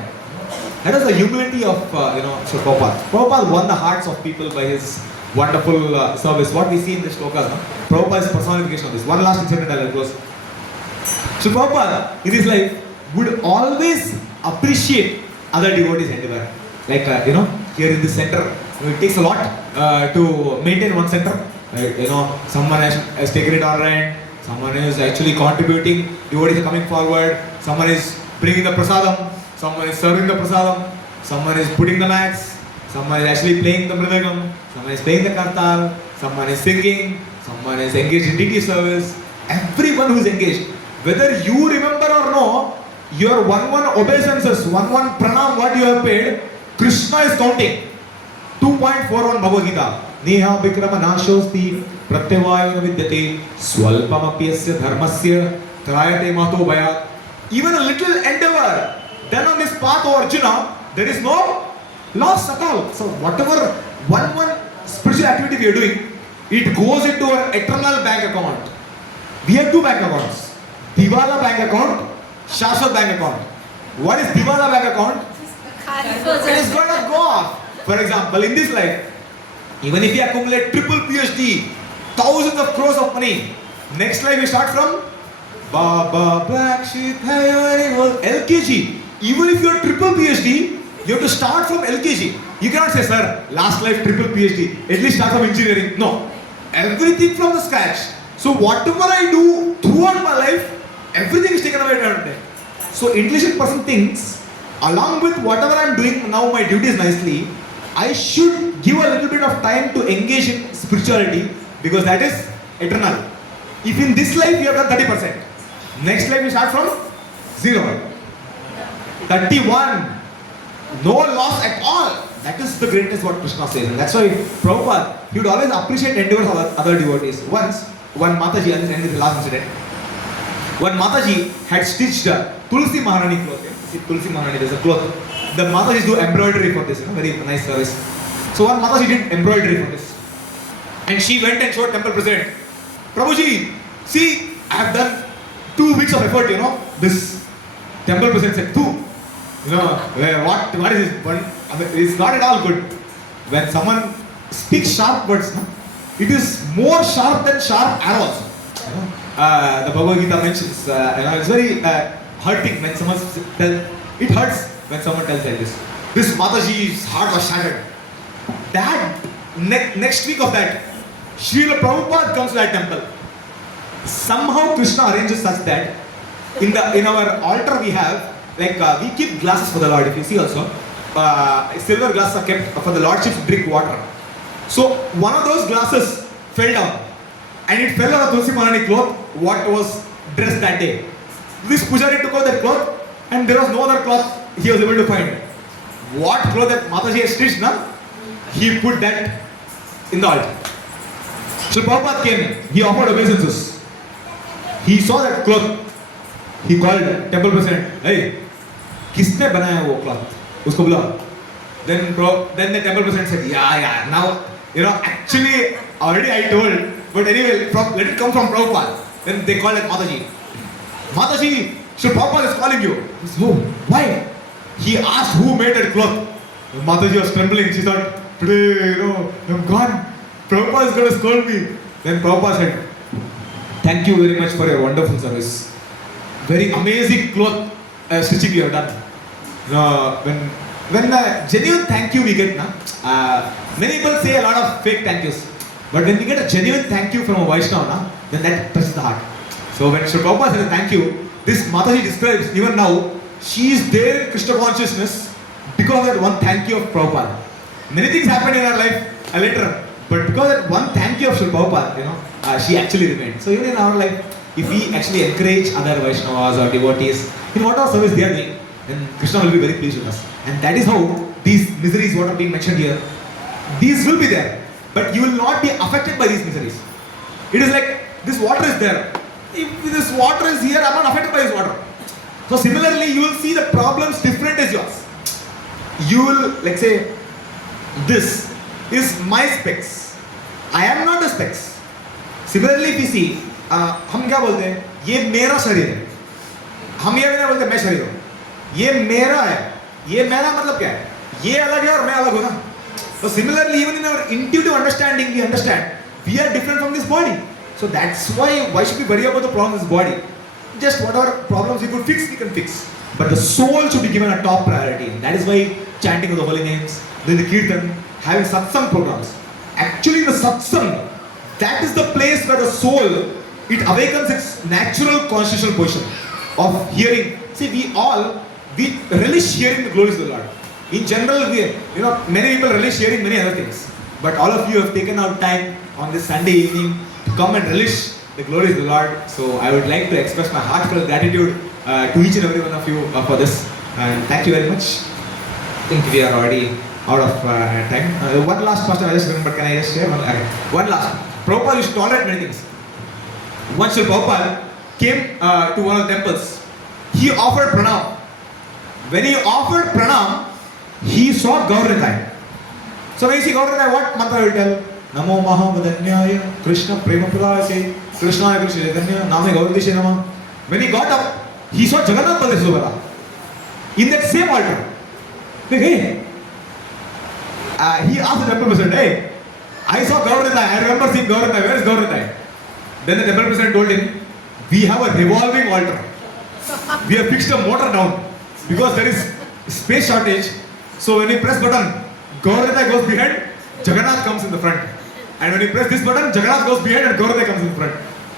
That was the humility of Srila Prabhupada. Prabhupada won the hearts of people by his wonderful service. What we see in this shlokas, Prabhupada is personification of this. One last incident I will close. So Prabhupada in his life would always appreciate other devotees' endeavor. Like here in this center, it takes a lot to maintain one center. Someone has taken it all right. Someone is actually contributing. Devotees are coming forward. Someone is bringing the prasadam. Someone is serving the prasadam. Someone is putting the mats. Someone is actually playing the mridangam. Someone is playing the kartal. Someone is singing. Someone is engaged in deity service. Everyone who is engaged, whether you remember or no, your one obeisances, one pranam what you have paid, Krishna is counting. 2.41 Bhagavad Gita. Neha Vikrama Nashosti Pratyavayana Vidyate Swalpamapyasya Dharmasya Trayate Mato Bhaya. Even a little endeavor done on this path of Arjuna, there is no loss at all. So whatever one spiritual activity we are doing, it goes into our eternal bank account. We have 2 bank accounts. Diwala bank account, Shashwat bank account. What is Diwala bank account? It is going to go off. For example, in this life, even if you accumulate triple PhD, thousands of crores of money, next life we start from Baba Black Sheep LKG. Even if you are triple PhD, you have to start from LKG. You cannot say, "Sir, last life triple PhD. At least start from engineering." No, everything from the scratch. So whatever I do throughout my life, everything is taken away at time. So intelligent person thinks, along with whatever I am doing now, my duties nicely, I should give a little bit of time to engage in spirituality because that is eternal. If in this life you have done 30%, next life you start from 0. 31. No loss at all. That is the greatness what Krishna says. And that's why Prabhupada, he would always appreciate endeavors of other devotees. Once, one Mataji, and this is the last incident. One Mataji had stitched a Tulsi Maharani cloth. See, Tulsi Maharani, there's a cloth. The Matajis do embroidery for this, very nice service. So one Mataji did embroidery for this. And she went and showed temple president, "Prabhuji, see, I have done 2 weeks of effort, This temple president said, "2? What is this? It's not at all good. When someone speaks sharp words, it is more sharp than sharp arrows." The Bhagavad Gita mentions, it's very hurting when someone tells, it hurts when someone tells like this. This Mataji's heart was shattered. Next week of that, Srila Prabhupada comes to that temple. Somehow Krishna arranges such that in our altar we have, we keep glasses for the Lord. If you see also, silver glasses are kept for the Lordship to drink water. So one of those glasses fell down, and it fell on the Tulsi Maharani cloth what was dressed that day. This Pujari took out that cloth, and there was no other cloth he was able to find. What cloth that Mataji has stitched, he put that in the altar. So Prabhupada came, he offered obeisances. he saw that cloth. He called temple president. Hey, किसने बनाया वो cloth? उसको बुला. Then the temple president said, yeah. Now, actually, already I told, but anyway, let it come from Prabhupada. Then they called it Mataji. Mataji, so Prabhupada is calling you. He said, oh, why? He asked who made that cloth. Mataji was trembling. She thought, today, I'm gone. Prabhupada is going to scold me. Then Prabhupada said, thank you very much for your wonderful service. Very amazing cloth stitching you have done. When the genuine thank you we get, many people say a lot of fake thank yous. But when we get a genuine thank you from a Vaishnava, then that touches the heart. So when Sri Prabhupada says thank you, this Mataji describes, even now, she is there in Krishna consciousness because of that one thank you of Prabhupada. Many things happened in her life later, but because of that one thank you of Sri Prabhupada, she actually remained. So even in our life, if we actually encourage other Vaishnavas or devotees in whatever service they are doing, then Krishna will be very pleased with us. And that is how these miseries, what are being mentioned here, these will be there. But you will not be affected by these miseries. It is like, this water is there. If this water is here, I am not affected by this water. So similarly, you will see the problems different as yours. You will, let's say, this is my specs. I am not the specs. Similarly, if you see, हम क्या बोलते हैं? ये मेरा शरीर है. हम ये नहीं बोलते मैं शरीर हूँ. ये मेरा है. ये मेरा मतलब क्या है? ये अलग है और मैं अलग हूँ ना. So similarly, even in our intuitive understanding, we understand we are different from this body. So that's why should we worry about the problems of this body? Just whatever problems we could fix, we can fix. But the soul should be given a top priority. And that is why chanting of the holy names, doing the kirtan, having satsang programs. Actually, the satsang, that is the place where the soul, it awakens its natural constitutional position of hearing. See, we relish hearing the glories of the Lord. In general, many people relish hearing many other things. But all of you have taken out time on this Sunday evening to come and relish the glories of the Lord. So I would like to express my heartfelt gratitude to each and every one of you for this. And thank you very much. I think we are already out of time. One last question I just remembered. Can I just share? One last. Prabhupada used to tolerate many things. Once Sri Prabhupada came to one of the temples, he offered pranam. When he offered pranam, he saw Gauranitai. So when you see Gauranitai, what mantra will tell? Namo Mahamudanyaya Krishna Prema Pulase Krishnaya Krishna Chaitanya Name Gauradishe Nama. When he got up, he saw Jagannath Baladev in that same altar. He asked the temple president, hey, I saw Gauranitai, I remember seeing Gauranitai, where is Gauranitai? Then the temple president told him, we have a revolving altar. We have fixed a motor down because there is space shortage. So when we press button, Gauranitai goes behind, Jagannath comes in the front. And when you press this button, Jagannath goes behind and Gauranitai comes in front.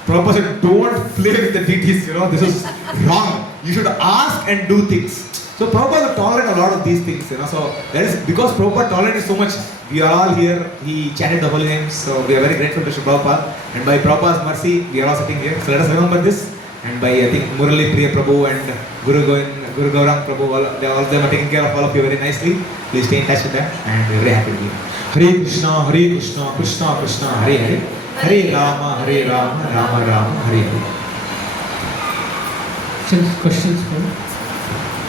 Prabhupada said, don't play with the deities, this is wrong. You should ask and do things. So Prabhupada tolerated a lot of these things, So that is because Prabhupada tolerated so much. We are all here. He chanted the holy names. So we are very grateful to Sri Prabhupada. And by Prabhupada's mercy, we are all sitting here. So let us remember this. And by I think Murali Priya Prabhu and Guru Gaurang Prabhu, they all of them are taking care of all of you very nicely. Please stay in touch with them, and we are very happy to be here. Hare Krishna, Krishna Krishna, Hare Hare, Hare Rama, Rama Rama, Hare Hare. Questions?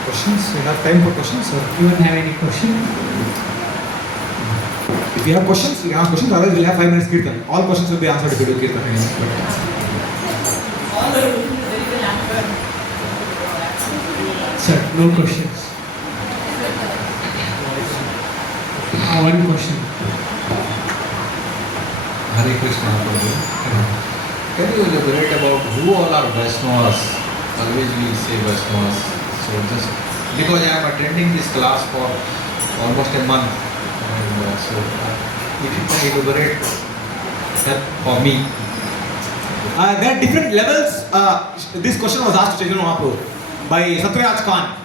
Questions? We have time for questions, sir. You don't have any question? If you have questions, you can ask questions. Otherwise, we'll have 5 minutes kirtan. All questions will be answered if you do kirtan. All the very well answered. Sir, no questions. One question. Hare Krishna Prabhu. Can you elaborate about who all are Vaishnavas? Always we say Vaishnavas. So just because I am attending this class for almost a month, and so if you can elaborate that for me. There are different levels. This question was asked to Chaitanya Mahaprabhu by Satyaraj Khan.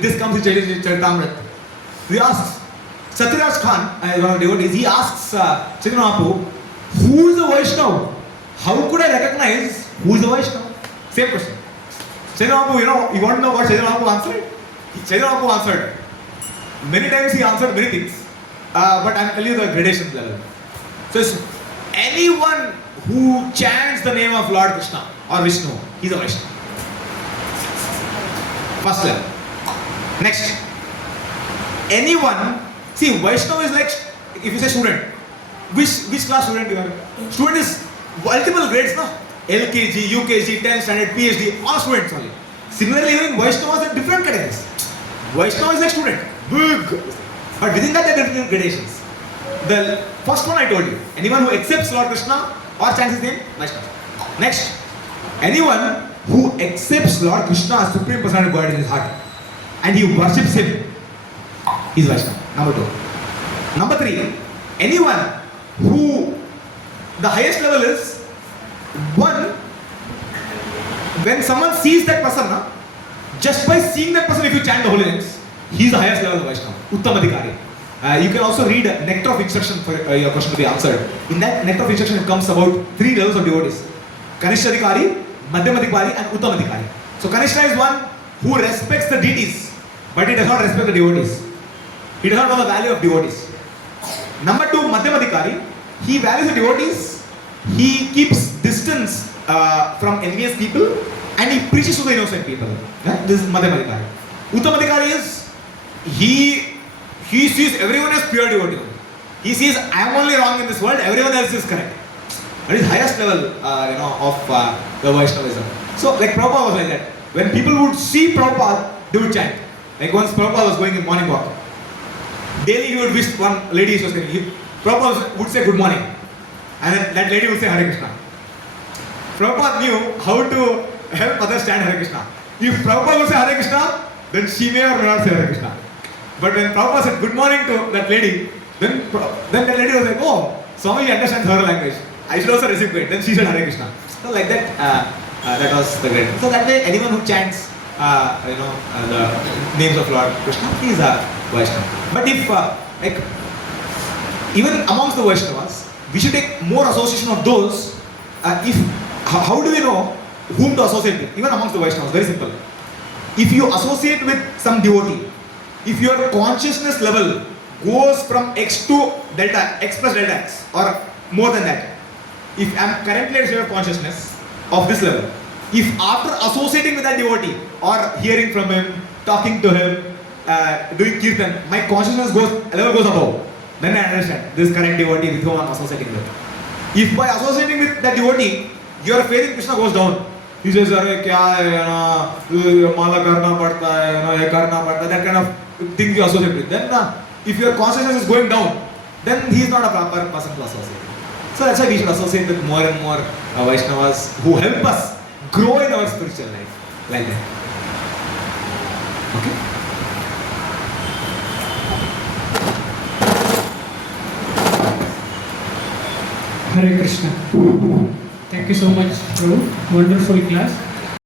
This comes in Chaitanya Charitamrita. He asks, Satyaraj Khan, one of the devotees, he asks Chaitanya Mahaprabhu, who is a Vaishnava? How could I recognize who is a Vaishnava? Same question. Chaitanya Mahaprabhu, you want to know what Chaitanya Mahaprabhu answered? Chaitanya Mahaprabhu answered. Many times he answered many things. But I will tell you the gradation level. So anyone who chants the name of Lord Krishna, or Vishnu, he's a Vaishnava. First level. Next, anyone, see Vaishnava is like, if you say student, which class student you are? Student is multiple grades, no? LKG, UKG, 10th standard, PhD, all students only. Similarly, even Vaishnavas are different categories. Vaishnava is like student, big, but within that there are different gradations. The first one I told you, anyone who accepts Lord Krishna or chants his name, Vaishnava. Next, anyone who accepts Lord Krishna as Supreme Personality of Godhead in his heart and he worships him, he is Vaishnava. Number 2. Number 3, anyone who, the highest level is, one, when someone sees that person, just by seeing that person, if you chant the holy names, he is the highest level of Vaishnava, Uttamadhikari. You can also read Nectar of Instruction for your question to be answered. In that Nectar of Instruction, it comes about 3 levels of devotees: Kanishadhikari, Madhyamadhikari, and Uttamadhikari. So Kanishta is one who respects the deities, but he does not respect the devotees. He does not know the value of devotees. Number 2, Madhyamadhikari, he values the devotees, he keeps distance from envious people, and he preaches to the innocent people. This is Madhyamadhikari. Uttamadhikari is, he sees everyone as pure devotee. He sees, I am only wrong in this world, everyone else is correct. That is highest level, of the Vaishnavism. So, like Prabhupada was like that. When people would see Prabhupada, they would chant. Like once Prabhupada was going in morning walk, daily he would wish one lady she was getting. Prabhupada would say good morning, and then that lady would say Hare Krishna. Prabhupada knew how to help others chant Hare Krishna. If Prabhupada would say Hare Krishna, then she may or may not say Hare Krishna. But when Prabhupada said good morning to that lady, then that lady was like, oh, Swami understands her language. I should also reciprocate. Then she said Hare Krishna. So like that, that was the great. So that way, anyone who chants, the names of Lord Krishna, he is a Vaishnava. But if, even amongst the Vaishnavas, we should take more association of those. How do we know whom to associate with? Even amongst the Vaishnavas, very simple. If you associate with some devotee, if your consciousness level goes from X to delta, X plus delta X, or more than that, if I am currently at a state of consciousness of this level, if after associating with that devotee, or hearing from him, talking to him, doing kirtan, my consciousness level goes above, then I understand this current devotee with whom I am associating with. If by associating with that devotee, your faith in Krishna goes down, he says, "Arey kya hai, mala karna padta hai, ye karna padta," that kind of thing you associate with. Then, if your consciousness is going down, then he is not a proper person to associate. So that's why we should associate with more and more Vaishnavas who help us grow in our spiritual life, like that. Okay. Hare Krishna. Thank you so much, Prabhu. Wonderful class.